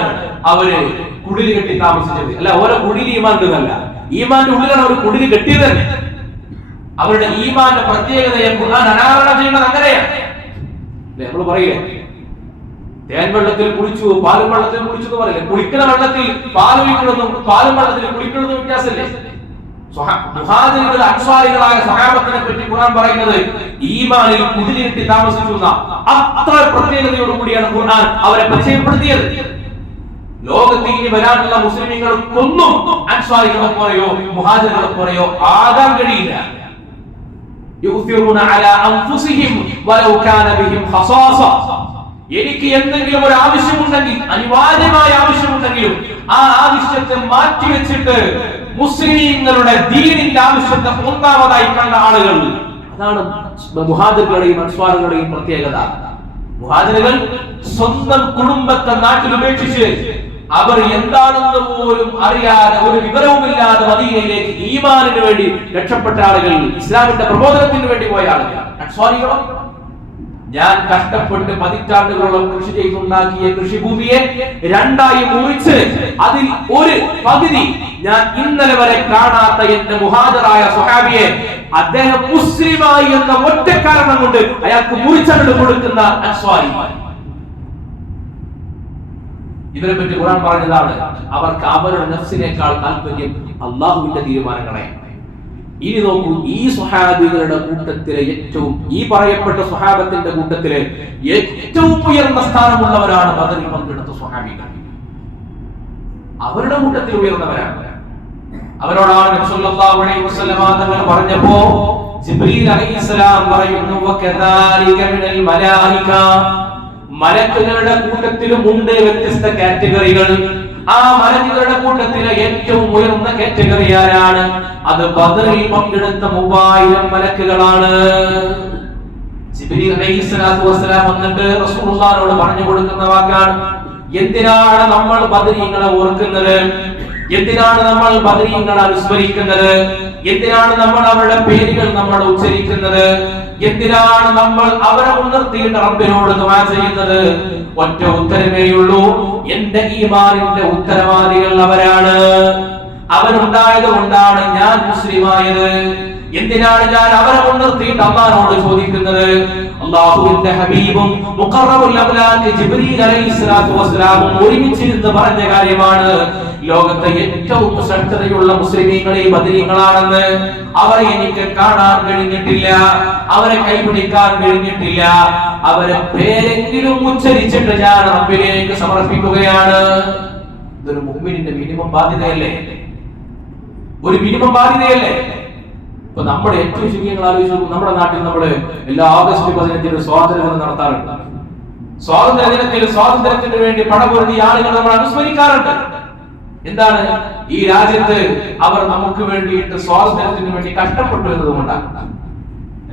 അവര് കുടിൽ കെട്ടി താമസിച്ചത്. അല്ല, ഓരോ കുടിൽ ഈമാൻ ഉണ്ടെന്നല്ല, ഈമാന്റെ ഉള്ളിലാണ് അവർ കുടിൽ കെട്ടിയത് തന്നെ. അവരുടെ ഈമാന്റെ പ്രത്യേകതയെ ഖുർആൻ അനാവരണം ചെയ്യുന്നത് അങ്ങനെയാണ്. നമ്മൾ പറയില്ലേ, തേൻ വെള്ളത്തിൽ കുളിച്ചു പാലും വെള്ളത്തിൽ കുളിച്ചു എന്ന് പറയില്ലേ? കുളിക്കുന്ന വെള്ളത്തിൽ പാലൊഴിക്കണമെന്നും പാലും വെള്ളത്തിൽ കുളിക്കണമെന്നും വ്യത്യാസമില്ലേ? മുഹാജിറുകൾ അൻസ്വാരികളായ സഹാബത്തിനെ പറ്റി ഖുർആൻ പറയുന്നത് ഈമാനിൽ കുതിരിട്ടി താമസിച്ചു അത്ര പ്രത്യേകതയോടുകൂടിയാണ് ഖുർആൻ അവരെ പരിചയപ്പെടുത്തിയത്. ലോകത്ത് ഇനി വരാനുള്ള മുസ്ലിമീങ്ങൾക്കൊന്നും അൻസ്വാരികളെ പോലെയോ മുഹാജിറുകളെ പോലെയോ ആകാൻ കഴിയില്ല. യുസിറൂന അലാ അൻഫുസിഹിം വലൗ കാന ബിഹിം ഖസാസ. എനിക്ക് എന്തെങ്കിലും ഒരു ആവശ്യമുണ്ടെങ്കിൽ, അനിവാര്യമായ ആവശ്യമുണ്ടെങ്കിലും ആ ആവശ്യത്തെ മാറ്റിവെച്ചിട്ട് മുസ്ലിമീങ്ങളുടെ ദീനിന്റെ ആവശ്യത്തെ ഒന്നാമതായി കണ്ട ആളുകൾ. അതാണ് മുഹാജിറുകളുടെയും അൻസ്വാറുകളുടെയും പ്രത്യേകത. മുഹാജിറുകൾ സ്വന്തം കുടുംബത്തെ നാട്ടിൽ ഉപേക്ഷിച്ച് അവർ എന്താണെന്ന് പോലും അറിയാതെ, ഒരു വിവരവുമില്ലാതെ മദീനയിലേക്ക് ഈമാനിന് വേണ്ടി രക്ഷപ്പെട്ട ആളുകൾ, ഇസ്ലാമിന്റെ പ്രബോധനത്തിന് വേണ്ടി പോയ ആളുകൾ. അൻസ്വാരികളോ, ഞാൻ കഷ്ടപ്പെട്ട് പതിറ്റാണ്ടുകളോളം കൃഷി ചെയ്തുണ്ടാക്കിയ കൃഷിഭൂമിയെ രണ്ടായി മുറിച്ച് അതിൽ ഒരു പകുതി ഞാൻ ഇന്നലെ വരെ കാണാത്ത എന്റെ മുഹാജിറായ സ്വഹാബിയെ അദ്ദേഹം മുസ്ലിമായി എന്ന ഒറ്റ കാരണം കൊണ്ട് അയാൾക്ക് മുറിച്ചങ്ങോട്ട് കൊടുക്കുന്ന അൻസ്വാരി. ഇവരെ പറ്റി ഖുർആൻ പറഞ്ഞതാണ്, അവർക്ക് അവരുടെ നഫ്സിനേക്കാൾ താല്പര്യം അല്ലാഹുവിന്റെ തീരുമാനങ്ങളെ. ഇനി നോക്കൂ, ഈ സ്വഹാബികളുടെ കൂട്ടത്തിലെ ഏറ്റവും, ഈ പറയപ്പെട്ട സ്വഹാബത്തിന്റെ കൂട്ടത്തിലെ ഏറ്റവും ഉയർന്ന സ്ഥാനമുള്ളവരാണ് ബദറിൽ പങ്കെടുത്ത സ്വഹാബികൾ. അവരുടെ കൂട്ടത്തിൽ ഉയർന്നവരാണ്. അവരോടാണ് നബി സല്ലല്ലാഹു അലൈഹി വസല്ലം തങ്ങൾ പറഞ്ഞപ്പോ ജിബ്രീൽ അലൈഹിസ്സലാം പറയുന്നു, വകദാലിക മിനൽ മലായിക, മലക്കുകളുടെ കൂട്ടത്തിലും ഉണ്ട് വ്യത്യസ്ത കാറ്റഗറികൾ. ആ മലക്കുകളുടെ കൂട്ടത്തിലെ ഏറ്റവും ഉയർന്ന കാറ്റഗറി ആരാണ്? അത് ബദറിൽ പങ്കെടുത്ത 3000 മലക്കുകളാണ്. ജിബ്രീൽ അലൈഹിസ്സലാത്തു വസ്സലാം വന്നിട്ട് റസൂലുള്ളാഹിനോട് പറഞ്ഞു കൊടുക്കുന്ന വാക്കാണ്, എന്തിനാണ് നമ്മൾ ബദരീങ്ങളെ ഓർക്കുന്നത്? എന്തിനാണ് നമ്മൾ ബദരീങ്ങളെ അനുസ്മരിക്കുന്നത്? എന്തിനാണ് നമ്മൾ അവരുടെ പേരുകൾ നമ്മൾ ഉച്ചരിക്കുന്നത്? എന്തിനാണ് നമ്മൾ അവരെ മുൻനിർത്തിയിട്ട് റബ്ബിനോട് ദുആ ചെയ്യുന്നത്? ഒറ്റ ഉത്തരമേയുള്ളൂ, എന്റെ ഈമാനിന്റെ ഉത്തരവാദികൾ അവരാണ്. അവരുണ്ടായത് കൊണ്ടാണ് ഞാൻ മുസ്ലിമായത്. എന്തിനാണ് ഞാൻ അവരെ മുൻനിർത്തിയിട്ട് അല്ലാഹുവോട് ചോദിക്കുന്നത്? അല്ലാഹുവിന്റെ ഹബീബും മുഖറബുൽ അംലാക്ക് ജിബ്രീൽ അലൈഹിസ്സലാത്തു വസ്സലാമും ഒരുമിച്ചിരുന്ന് പറഞ്ഞ കാര്യമാണ്, ലോകത്തെ ഏറ്റവും ശ്രദ്ധയുള്ള മുസ്ലിമീങ്ങൾ ഈ ബദരീങ്ങളാണെന്ന്. അവരെ എനിക്ക് കാണാൻ കഴിഞ്ഞിട്ടില്ല, അവരെ കൈപിടിക്കാൻ കഴിഞ്ഞിട്ടില്ല. അവരെ പേരെങ്കിലും ഉച്ചരിച്ചിട്ട് ഞാൻ റബ്ബിലേക്ക് സമർപ്പിക്കുകയാണ്. ഇതൊരു മുഅ്മിനിന്റെ മിനിമം ബാധ്യതയല്ലേ? ഒരു മിനിമം ബാധ്യതയല്ലേ? ഇപ്പൊ നമ്മുടെ ഏറ്റവും ശരിയങ്ങൾ ആലോചിച്ചു, നമ്മുടെ നാട്ടിൽ നമ്മള് എല്ലാ ആഗസ്റ്റ് 15 സ്വാതന്ത്ര്യദിനം നടത്താറുണ്ട്. സ്വാതന്ത്ര്യ ദിനത്തിൽ സ്വാതന്ത്ര്യത്തിന് വേണ്ടി പടപൊരുതിയ ആളുകൾ നമ്മൾ അനുസ്മരിക്കാറുണ്ട്. എന്താണ്? ഈ രാജ്യത്ത് അവർ നമുക്ക് വേണ്ടിയിട്ട് സ്വാതന്ത്ര്യത്തിന് വേണ്ടി കഷ്ടപ്പെട്ടു എന്നതുകൊണ്ടാണ്.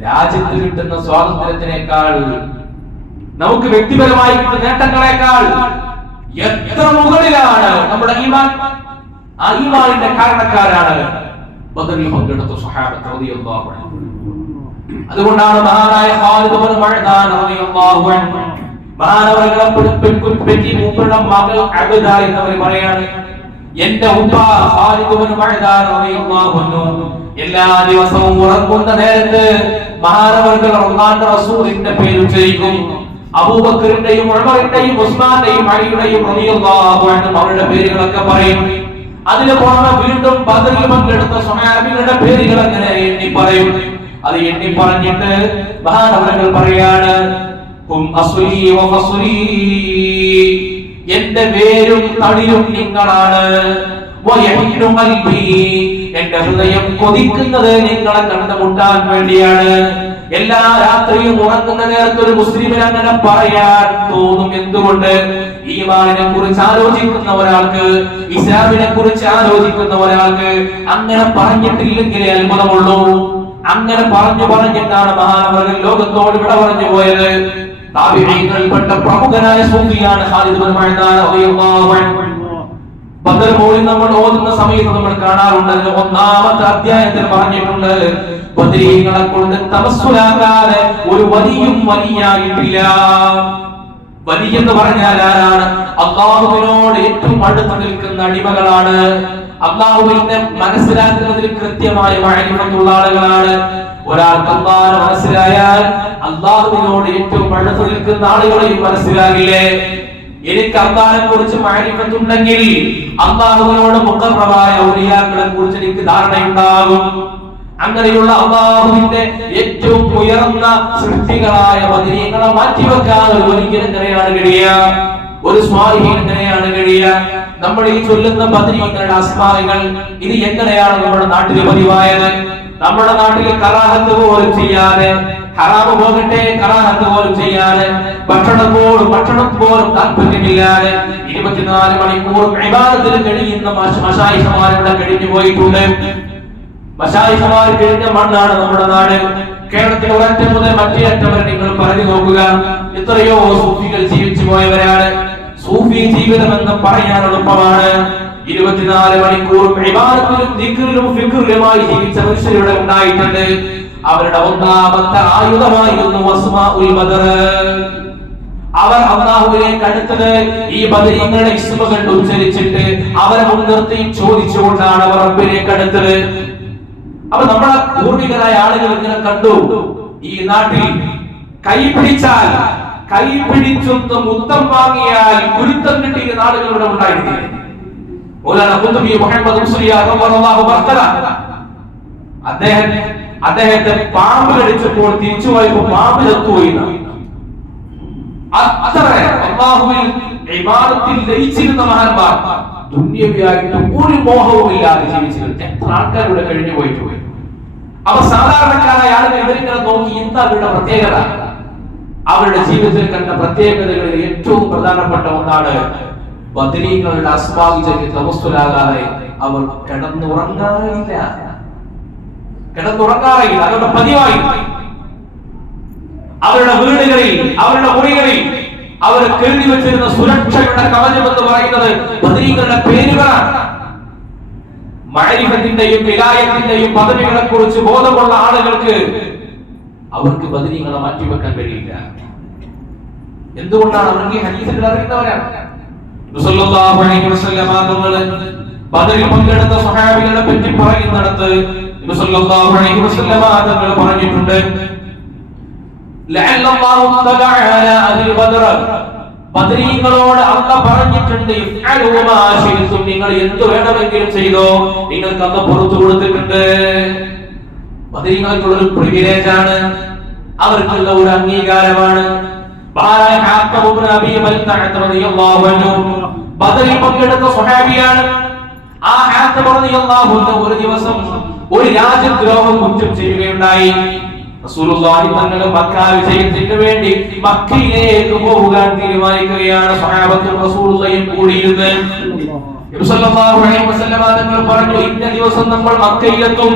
രാജ്യത്ത് കിട്ടുന്ന സ്വാതന്ത്ര്യത്തിനേക്കാൾ, നമുക്ക് വ്യക്തിപരമായി കിട്ടുന്ന നേട്ടങ്ങളെക്കാൾ എത്ര മുകളിലാണ് നമ്മുടെ ഈമാൻ. ആ ഈമാനിന്റെ കാരണക്കാരാണ് ബദറിൽ പങ്കെടുത്ത സ്വഹാബത്ത് റളിയല്ലാഹു അൻഹു. അതുകൊണ്ടാണ് മഹാനായ ഖാലിദ് ഇബ്നു മഅദാൻ റളിയല്ലാഹു അൻഹു മഹാനവറുകളെ പറ്റി മൂപ്പരുടെ മകൾ അബ്ദ എന്നവർ പറയാണ്, എന്റെ ഉപ്പ ഖാലിദ് ഇബ്നു മഅദാൻ റളിയല്ലാഹു അൻഹു എല്ലാ ദിവസവും ഉറങ്ങുന്ന നേരത്ത് മഹാനവറുകൾ അല്ലാഹുവിന്റെ റസൂലിന്റെ പേര് ഉച്ചരിക്കും. അബൂബക്കറിന്റെയും ഉമറിന്റെയും ഉസ്മാന്റെയും അലിയുടെയും റളിയല്ലാഹു അൻഹു അവരുടെ പേരുകളൊക്കെ പറയും. അതിന് പുറമെ വീണ്ടും ബദറിൽ പങ്കെടുത്ത സ്വഹാബികളുടെ പേരുകൾ അങ്ങനെ എണ്ണി പറയും. അത് എണ്ണി പറഞ്ഞിട്ട് മഹാനവറുകൾ പറയാണ്, ഹും അസ്ലി വ ഫസ്ലി, എന്റെ വേരും തളിരും നിങ്ങളാണ്. വയഹിനു ഖൽബി, എന്റെ ഹൃദയം കൊതിക്കുന്നത് നിങ്ങളെ കണ്ടുമുട്ടാൻ വേണ്ടിയാണ്. എല്ലാ രാത്രിയും ഉറങ്ങുന്ന നേരത്ത് ഒരു മുസ്ലിമിന് അങ്ങനെ പറയാൻ തോന്നും. എന്തുകൊണ്ട്? ഈമാനിനെ കുറിച്ച് ആലോചിക്കുന്ന ഒരാൾക്ക്, ഇസ്ലാമിനെ കുറിച്ച് ആലോചിക്കുന്ന ഒരാൾക്ക് അങ്ങനെ പറഞ്ഞിട്ടില്ലെങ്കിലേ അത്ഭുതമുള്ളൂ. അങ്ങനെ പറഞ്ഞിട്ടാണ് മഹാനവറുകൾ ലോകത്തോട് വിട പറഞ്ഞു പോയത്. താബിഈകളിൽപ്പെട്ട പ്രമുഖനായ സൂഫിയാണ് ഖാലിദ് ഇബ്നു മഅദാൻ റളിയല്ലാഹു അൻഹു. ബദർ മോളിൽ നമ്മൾ ഓതുന്ന സമയത്ത് നമ്മൾ കാണാറുണ്ട്, അതിന് 1-ാമത്തെ അധ്യായത്തിൽ പറഞ്ഞിട്ടുണ്ട്, ബദരീങ്ങളെ കൊണ്ട് തമസ്സുലാകാതെ ഒരു വലിയും വലിയായിട്ടില്ല. വലിയ എന്ന് പറഞ്ഞാൽ ആരാണ്? അല്ലാഹുവിനോട് ഏറ്റവും അടുത്ത് നിൽക്കുന്ന അടിമകളാണ്. അല്ലാഹുവിനെ മനസ്സിലാക്കുന്നതിൽ കൃത്യമായ മഅരിഫത്തുള്ള ആളുകളാണ്. ഒരാൾക്ക് അല്ലാഹുവിനെ മനസ്സിലായാൽ അല്ലാഹുവിനോട് ഏറ്റവും അടുത്ത് നിൽക്കുന്ന ആളുകളെയും മനസ്സിലാകില്ലേ? എനിക്ക് അല്ലാഹുവിനെ കുറിച്ച് മഅരിഫത്തുണ്ടെങ്കിൽ അല്ലാഹുവിനോട് മുഖറബായ ഔലിയാക്കളെ കുറിച്ച് എനിക്ക് ധാരണയുണ്ടാകും. അങ്ങനെയുള്ള അല്ലാഹുവിന്റെ ഏറ്റവും ഉയർന്ന സൃഷ്ടികളായ ബദരീങ്ങളെ മാറ്റിവെക്കാൻ ഒരു വലിയ എങ്ങനെയാണ് കഴിയുക? ഒരു സ്വാലിഹീൻ എങ്ങനെയാണ് കഴിയുക? നമ്മൾ ഈ ചൊല്ലുന്ന ബദരീങ്ങളുടെ അസ്മാകൾ ഇത് എങ്ങനെയാണ് നമ്മുടെ നാട്ടിൽ പതിവായത്? നമ്മുടെ നാട്ടിൽ കറാഹത്ത് പോലും ചെയ്യാതെ, ഹറാമ് പോകട്ടെ കറാഹത്ത് പോലും ചെയ്യാതെ, ഭക്ഷണം പോലും താല്പര്യമില്ലാതെ 24 മണിക്കൂറും ഇബാദത്തിൽ കഴിയുന്ന മശായിഖമാരുടെ കഴിഞ്ഞു പോയിട്ടുണ്ട്. മശായിഖമാർ കഴിഞ്ഞ മണ്ണാണ് നമ്മുടെ നാട്. കേരളത്തിൽ ഒരറ്റം മുതൽ മറ്റേ അറ്റം വരെ നിങ്ങൾ പറഞ്ഞു നോക്കുക, എത്രയോ സൂഫികൾ ജീവിച്ചു പോയവരാണ്. സൂഫി ജീവിതം എന്ന് പറയാൻ എളുപ്പമാണ്. 24 മണിക്കൂറും ഇബാദത്തിലും ദിക്റിലും ഫിക്റിലുമായി ജീവിച്ച മനുഷ്യരുടെ ഉണ്ടായിട്ടുണ്ട്. അവരുടെ ഒന്നാമത്തെ ആയുധമായിരുന്നു അസ്മാഉൽ ബദർ. അവർ അല്ലാഹുവിലേക്ക് അടുത്തത് ഈ ബദരീങ്ങളുടെ ഇസ്മുകൾ ഉച്ചരിച്ചിട്ട് അവരെ മുൻനിർത്തി ചോദിച്ചുകൊണ്ടാണ് അവർ റബ്ബിലേക്ക് അടുത്തത്. അപ്പൊ നമ്മുടെ പൂർവികരായ ആളുകൾ ഇങ്ങനെ കണ്ടു, ഈ നാട്ടിൽ കൈപിടിച്ചൊന്ന് മുത്തം വാങ്ങിയാൽ ഗുരുത്തം കിട്ടിയ നാടുകളുടെ ഉണ്ടായിരുന്നില്ല. മൗലാന ഖുതുബി മുഹമ്മദ് മുസ്ലിയാർ റളിയല്ലാഹു അൻഹു അദ്ദേഹത്തെ പാമ്പ് കടിച്ചപ്പോൾ തിരിച്ചു പോയപ്പോൾ പാമ്പ് ചത്തുപോയി. അത്ര അല്ലാഹുവിൽ ഇബാദത്തിൽ ലയിച്ചിരുന്ന മഹാന്മാർ ദുന്യവിയായിട്ട് ഒരു മോഹവും ഇല്ലാതെ ജീവിച്ചിരുന്നു. എത്ര ആൾക്കാരുടെ കഴിഞ്ഞു പോയിട്ട്. അപ്പൊ സാധാരണക്കാരായ ആളുകൾ ഇവരിങ്ങനെ നോക്കി എന്താ അവരുടെ പ്രത്യേകത? അവരുടെ ജീവിതത്തിൽ കണ്ട പ്രത്യേകതകളിൽ ഏറ്റവും പ്രധാനപ്പെട്ട ഒന്നാണ് ബദരീങ്ങളുടെ അസ്മാഇ ചൊല്ലി തവസ്സുലാകാതെ അവർ കിടന്നുറങ്ങാറില്ല. അവരുടെ പതിവായി അവരുടെ വീടുകളിൽ, അവരുടെ മുറികളിൽ അവർ കരുതി വെച്ചിരുന്ന സുരക്ഷയുടെ കവചം എന്ന് പറയുന്നത് ബദരീങ്ങളുടെ പേരുകളാണ്. മഅരിഫത്തിന്റെയും വിലായത്തിന്റെയും പദവികളെ കുറിച്ച് ബോധമുള്ള ആളുകൾക്ക് അവർക്ക് ബദരീങ്ങളെ മാറ്റിവെക്കാൻ കഴിയില്ല. എന്തുകൊണ്ടാണ്? അവർക്ക് ഈ ഹദീസുകൾ അറിയുന്നവരാണ്. റസൂലുള്ളാഹി അലൈഹി വസല്ലം ബദറിൽ പങ്കെടുത്ത സ്വഹാബികളെ പറ്റി പറയുന്നിടത്ത് റസൂലുള്ളാഹി അലൈഹി വസല്ലം തങ്ങൾ പറഞ്ഞിട്ടുണ്ട്, ലഅല്ലല്ലാഹു തആല അലാ അഹ്ലി ബദർ, ബദരീങ്ങളോട് അല്ലാഹ് പറഞ്ഞിട്ടുണ്ട്, ഇഫ്അലൂ മാ ശിഅ്തും, നിങ്ങൾ എന്ത് വേണമെങ്കിലും ചെയ്തോ, നിങ്ങൾക്ക് അല്ലാഹ് പുറത്തു കൊടുത്തിട്ടുണ്ട്. ബദരീങ്ങൾക്കുള്ള ഒരു പ്രിവിലേജ് ആണ്, അവർക്കുള്ള ഒരു അംഗീകാരമാണ്. ബദറിൽ പങ്കെടുത്ത സ്വഹാബിയാണ്. ആ ഹാത്തബ് റളിയല്ലാഹു അൻഹു ഒരു ദിവസം ഒരു രാജ്യദ്രോഹം കുറ്റം ചെയ്യുകയുണ്ടായി. റസൂലുള്ളാഹി തങ്ങൾ മക്ക വിജയത്തിന് വേണ്ടി മക്കയിലേക്ക് പോകാൻ തീരുമാനിക്കുകയാണ്. സ്വഹാബത്തും റസൂലുള്ളാഹിയും കൂടിയിരുന്ന് നബി സല്ലല്ലാഹു അലൈഹി വസല്ലം തങ്ങൾ പറഞ്ഞു, ഇന്ന ദിവസം നമ്മൾ മക്കയിലെത്തും.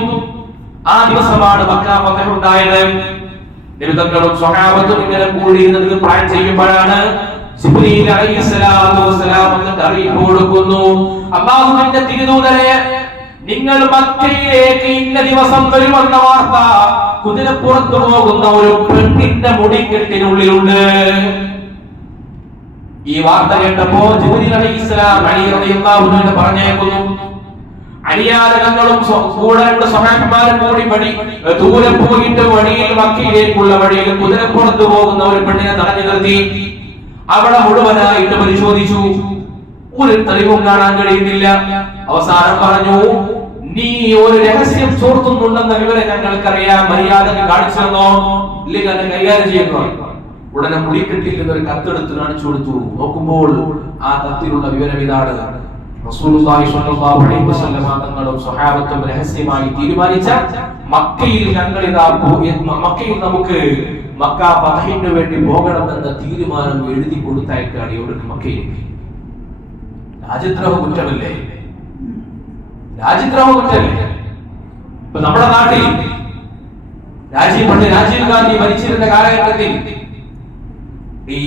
ആ ദിവസമാണ് മക്ക ഫതഹ് ഉണ്ടായത്. നബി തങ്ങളും സ്വഹാബത്തും ഇങ്ങനെ കൂടിയിരുന്നത് പ്ലാൻ ചെയ്യുമ്പോഴാണ് ജിബ്രീൽ അലൈഹിസ്സലാത്തു വസ്സലാം അറിയിപ്പ് കൊടുക്കുന്നു, അല്ലാഹുവിന്റെ തിരുദൂതരെ, നിങ്ങൾ മക്കയിലേക്ക് ഇന്ന ദിവസം വരുമെന്ന വാർത്ത കുതിരപ്പുറത്തു പോകുന്ന ഒരു പെണ്ണിന്റെ മുടിക്കെട്ടിനുള്ളിലുണ്ട്. ഈ വാർത്ത കേട്ടപ്പോ ജിബ്രീൽ അലൈഹിസ്സലാം അലി റളിയല്ലാഹു അൻഹു പറഞ്ഞേക്കുന്നു, അലിയാരങ്ങളും കൂടെ രണ്ട് സ്വഹാബിമാരും കൂടി ദൂരെ പോയിട്ട് വഴിയിൽ മക്കയിലേക്കുള്ള വഴിയിൽ കുതിരപ്പുറത്ത് പോകുന്ന ഒരു പെണ്ണിനെ തടഞ്ഞു നിർത്തി. അവിടെ മുഴുവനായിട്ട് പരിശോധിച്ചു, ഒരു തെളിവും കാണാൻ കഴിയുന്നില്ല. അവസാനം പറഞ്ഞു, നീ ഒരു രഹസ്യം ചോർത്തുന്നുണ്ടെന്ന വിവരം ഞങ്ങൾക്കറിയാം, മര്യാദ കാണിച്ചു തന്നോ, ഇല്ലെങ്കിൽ അത് കൈകാര്യം ചെയ്യുന്നു. ഉടനെ മുടിക്കെട്ടിൽ നിന്ന് ഒരു കത്തെടുത്ത് കാണിച്ചു കൊടുത്തു. നോക്കുമ്പോൾ ആ കത്തിലുള്ള വിവരം ഇതാണ്, റസൂലുള്ളാഹി സ്വല്ലല്ലാഹു അലൈഹി വസല്ലം തങ്ങളും സ്വഹാബത്തും രഹസ്യമായി തീരുമാനിച്ച മക്കയിൽ മക്കയിൽ നമുക്ക് മക്ക ഫതഹിന് വേണ്ടി പോകണമെന്ന തീരുമാനം എഴുതി കൊടുത്തയക്കാണ് ഇവർക്ക് മക്കയിലേക്ക്. രാജ്യദ്രോഹ കുറ്റമല്ലേ? രാജ്യദ്രോഹ കുറ്റമല്ലേ? ഇപ്പൊ നമ്മുടെ നാട്ടിൽ രാജീവ് ഗാന്ധി ഭരിച്ചിരുന്ന കാലഘട്ടത്തിൽ ഈ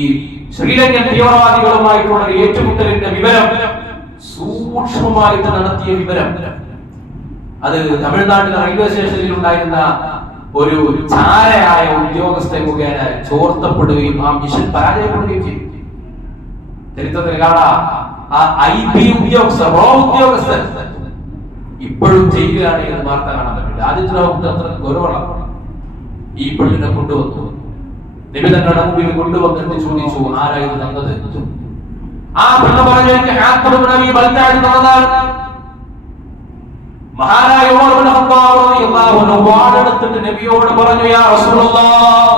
ശ്രീലങ്കൻ തീവ്രവാദികളുമായിട്ടുള്ള ഏറ്റുമുട്ടലിന്റെ വിവരം സൂക്ഷ്മമായിട്ട് നടത്തിയ വിവരം അത് തമിഴ്നാട്ടിലെ റെയിൽവേ സ്റ്റേഷനിൽ ഉണ്ടായിരുന്ന ഒരു ചാരയായ ഉദ്യോഗസ്ഥൻ മുഖേന ചോർത്തപ്പെടുകയും ആ മിഷൻ പരാജയപ്പെടുകയും ചെയ്തു. ചരിത്രത്തിൽ കാണാം, ആ IB ഉദ്യോഗസ്ഥൻ ഇപ്പോഴും ജയിലിലാണ് എന്ന് വാർത്ത കാണാൻ പറ്റും. രാജ്യദ്രോഹത്തിന് അത്ര ഗൗരവമാണ്. ഈ പെണ്ണിനെ കൊണ്ടുവന്നു, നബി തങ്ങളുടെ മുമ്പിൽ കൊണ്ടുവന്നിട്ട് ചോദിച്ചു, ആരായിരുന്നു തന്നത്? ആ പെണ്ണ് പറഞ്ഞു എനിക്ക് ഹാത്തബ് നബി ബൽതാൻ തന്നതാണ്. മഹാനായ ഉമർ ഇബ്നു ഖത്താബ് റളിയല്ലാഹു അൻഹു വാളെടുത്തിട്ട് നബിയോട് പറഞ്ഞു, യാ റസൂലുള്ളാഹ്,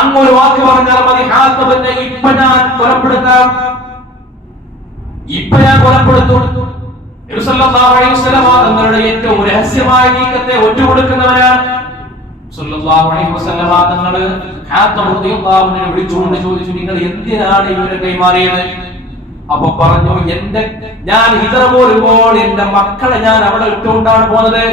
അങ്ങ് ഒരു വാക്ക് പറഞ്ഞാൽ മതി, ഹാത്തബിനെ ഇപ്പൊ ഞാൻ കൊലപ്പെടുത്താം, ഇപ്പൊ ഞാൻ കൊലപ്പെടുത്തും. നബി സല്ലല്ലാഹു അലൈഹി വസല്ലം തങ്ങളുടെ ഏറ്റവും രഹസ്യമായ നീക്കത്തെ ഒറ്റുകൊടുക്കുന്നവരാണ്. സല്ലല്ലാഹു അലൈഹി വസല്ലം തങ്ങൾ ഹാത്തബ് റളിയല്ലാഹു അൻഹു വിളിച്ചുകൊണ്ട് ചോദിച്ചു, നിങ്ങൾ എന്തിനാണ് ഇവരെ കൈമാറിയത്? അപ്പൊ പറഞ്ഞു, ഞാൻ ഹിജറ പോരുമ്പോൾ എന്റെ മക്കളെ ഞാൻ അവിടെ ഇട്ടുകൊണ്ടാണ് പോകുന്നത്.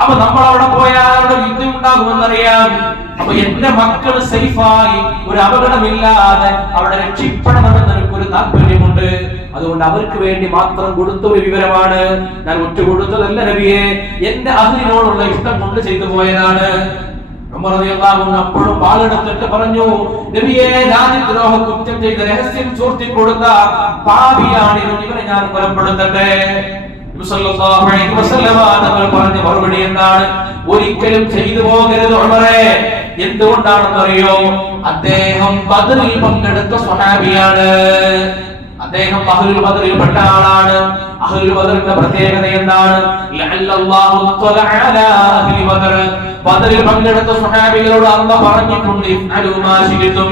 അപ്പൊ നമ്മൾ അവിടെ പോയാൽ അവിടെ യുദ്ധം ഉണ്ടാകുമെന്നറിയാം. അപ്പൊ എന്റെ മക്കൾ സേഫായി ഒരു അപകടമില്ലാതെ അവിടെ രക്ഷിക്കണമെന്ന് എനിക്കൊരു താല്പര്യമുണ്ട്. അതുകൊണ്ട് അവർക്ക് വേണ്ടി മാത്രം കൊടുത്ത ഒരു വിവരമാണ്. ഞാൻ ഒറ്റ കൊടുത്തതല്ല നബിയെ, എന്റെ അഹ്ലിനോടുള്ള ഇഷ്ടം കൊണ്ട് ചെയ്തു പോയതാണ്. അപ്പോഴും വാളെടുത്തിട്ട് പറഞ്ഞു, നബിയെ, രാജ്യദ്രോഹ കുറ്റം ചെയ്ത രഹസ്യം ചോർത്തി കൊടുത്ത പാപിയാണ് ഇവരെ ഞാൻ കൊലപ്പെടുത്തട്ടെ. തങ്ങൾ പറഞ്ഞ മറുപടി എന്താണ്? ഒരിക്കലും ചെയ്തു പോകരുത് ഉമറേ. എന്തുകൊണ്ടാണെന്നറിയോ? അദ്ദേഹം ബദറിൽ പങ്കെടുത്ത സ്വഹാബിയാണ്. അദ്ദേഹം അഹ്ലുൽ ബദറിൽ പെട്ട ആളാണ്. അഹ്ലുൽ ബദറിന്റെ പ്രത്യേകത എന്താണ്? ലഅല്ലല്ലാഹു തആല അലാ അഹ്ലി ബദർ. ബദറിൽ പങ്കെടുത്ത സ്വഹാബികളോട് അല്ലാഹു പറഞ്ഞിട്ടുണ്ട്, ഇഫ്അലൂ മാ ശിഅ്തും,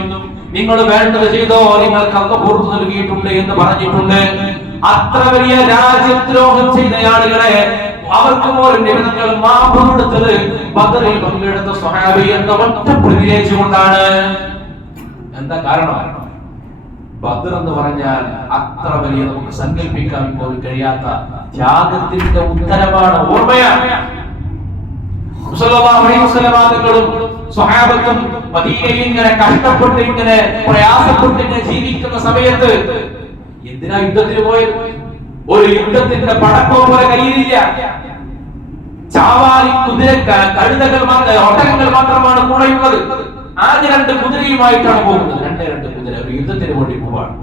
നിങ്ങൾ വേണ്ടത് ചെയ്തോ, നിങ്ങൾക്ക് അല്ലാഹു പുറത്തു നൽകിയിട്ടുണ്ട് എന്ന് പറഞ്ഞിട്ടുണ്ട്. അത്ര വലിയ രാജ്യദ്രോഹം ചെയ്ത ആളുകളെ അവർക്ക് പോലും നിബന്ധനകൾ മാപ്പ് കൊടുത്തത് ബദറിൽ പങ്കെടുത്ത സ്വഹാബി എന്ന ഒറ്റ പ്രിവിലേജ് കൊണ്ടാണ്. എന്താ കാരണം? ബദർ എന്ന് പറഞ്ഞാൽ അത്ര വലിയ നമുക്ക് സങ്കല്പിക്കാൻ പോലും കഴിയാത്ത ത്യാഗത്തിന്റെ ഉത്തരമാണ്, ഓർമ്മയാണ്. സല്ലല്ലാഹു അലൈഹി വസല്ലം തങ്ങളും സ്വഹാബത്തും മദീനയിൽ ഇങ്ങനെ കഷ്ടപ്പെട്ട് ഇങ്ങനെ പ്രയാസപ്പെട്ട് ഇങ്ങനെ ജീവിക്കുന്ന സമയത്ത് എന്തിനാ യുദ്ധത്തിന് പോയത്? ഒരു യുദ്ധത്തിന്റെ പടക്കം പോലെ കയ്യിലില്ല. ചാവാലി കുതിര കഴുതകൾ ഒട്ടകങ്ങൾ മാത്രമാണ് കൂടെയുള്ളത്. ആദ്യ 2 കുതിരയുമായിട്ടാണ് പോകുന്നത്. 2 കുതിര ഒരു യുദ്ധത്തിന് വേണ്ടി പോവാണ്.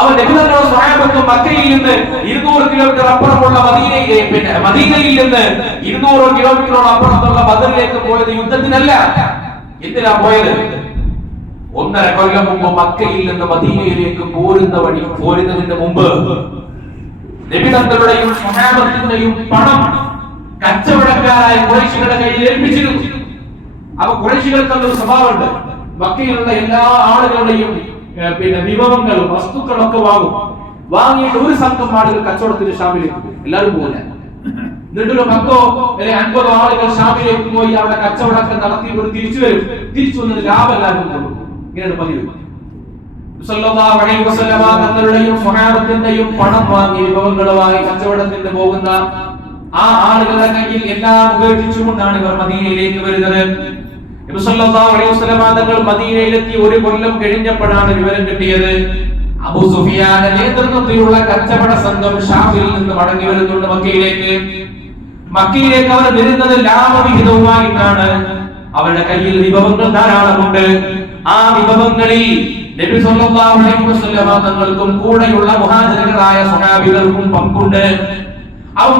അവർ നബിതങ്ങളും സ്വഹാബത്തും മക്കയിൽ നിന്ന് 200 കിലോമീറ്റർ അപ്പുറമുള്ള മദീനയിൽ നിന്ന് 200 കിലോമീറ്ററോളം അപ്പുറത്തുള്ള ബദറിലേക്ക് പോയത് യുദ്ധത്തിനല്ല. എന്തിനാ പോയത്? 1.5 കൊല്ലം മുമ്പ് മക്കയിൽ നിന്ന് മദീനയിലേക്ക് പോരുന്നതിന് മുമ്പ് നബിതങ്ങളുടെയും സ്വഹാബത്തിന്റെയും പണം കച്ചവടക്കാരായ ഖുറൈശികളുടെ കയ്യിൽ ഏൽപ്പിച്ചിരുന്നു. അപ്പൊ ഖുറൈശികൾക്ക് ഒരു സ്വഭാവമുണ്ട്, മക്കയിലുള്ള എല്ലാ ആളുകളുടെയും വിഭവങ്ങളും വസ്തുക്കളൊക്കെ വാങ്ങിയിട്ട് ഒരു സംഘം ആളുകൾ കച്ചവടത്തിന് ഷാമിലേക്ക് പോകും. എല്ലാവരും പോലെ എന്നിട്ടൊരു 10 അല്ലെങ്കിൽ 50 ആളുകൾ ഷാമിലേക്ക് പോയി അവിടെ കച്ചവടമൊക്കെ നടത്തി തിരിച്ചു വരും. തിരിച്ചു വന്നിട്ട് ലാഭം എല്ലാവർക്കും കൊടുക്കും. ഇങ്ങനെയാണ് പതിവ്. സല്ലല്ലാഹു അലൈഹി വസല്ലം തങ്ങളുടെയും സ്വഹാബത്തിന്റെയും പണം വാങ്ങി വിഭവങ്ങളുമായി കച്ചവടത്തിന് പോകുന്ന ആ ആളുകളുടെ കയ്യിൽ എല്ലാം ഉപേക്ഷിച്ചുകൊണ്ടാണ് ഇവർ മദീനയിലേക്ക് വരുന്നത്. നബി സല്ലല്ലാഹു അലൈഹി വസല്ലം തങ്ങൾ മദീനയിലെത്തി 1 കൊല്ലം കഴിഞ്ഞപ്പോഴാണ് വിവരം കിട്ടിയത്. അബൂ സുഫിയാന്റെ നേതൃത്വത്തിലുള്ള കച്ചവട സംഘം ഷാമിൽ നിന്ന് മടങ്ങി വരുന്നുണ്ട് മക്കയിലേക്ക്. അവർ വരുന്നത് ലാഭവിഹിതവുമായിട്ടാണ്. അവരുടെ കയ്യിൽ വിഭവങ്ങൾ ധാരാളമുണ്ട്. ആ വിഭവങ്ങളിൽ നബി സല്ലല്ലാഹു അലൈഹി വസല്ലം തങ്ങൾക്കും കൂടെയുള്ള മുഹാജിറുകളായ സ്വഹാബികൾക്കും പങ്കുണ്ട്. അവർ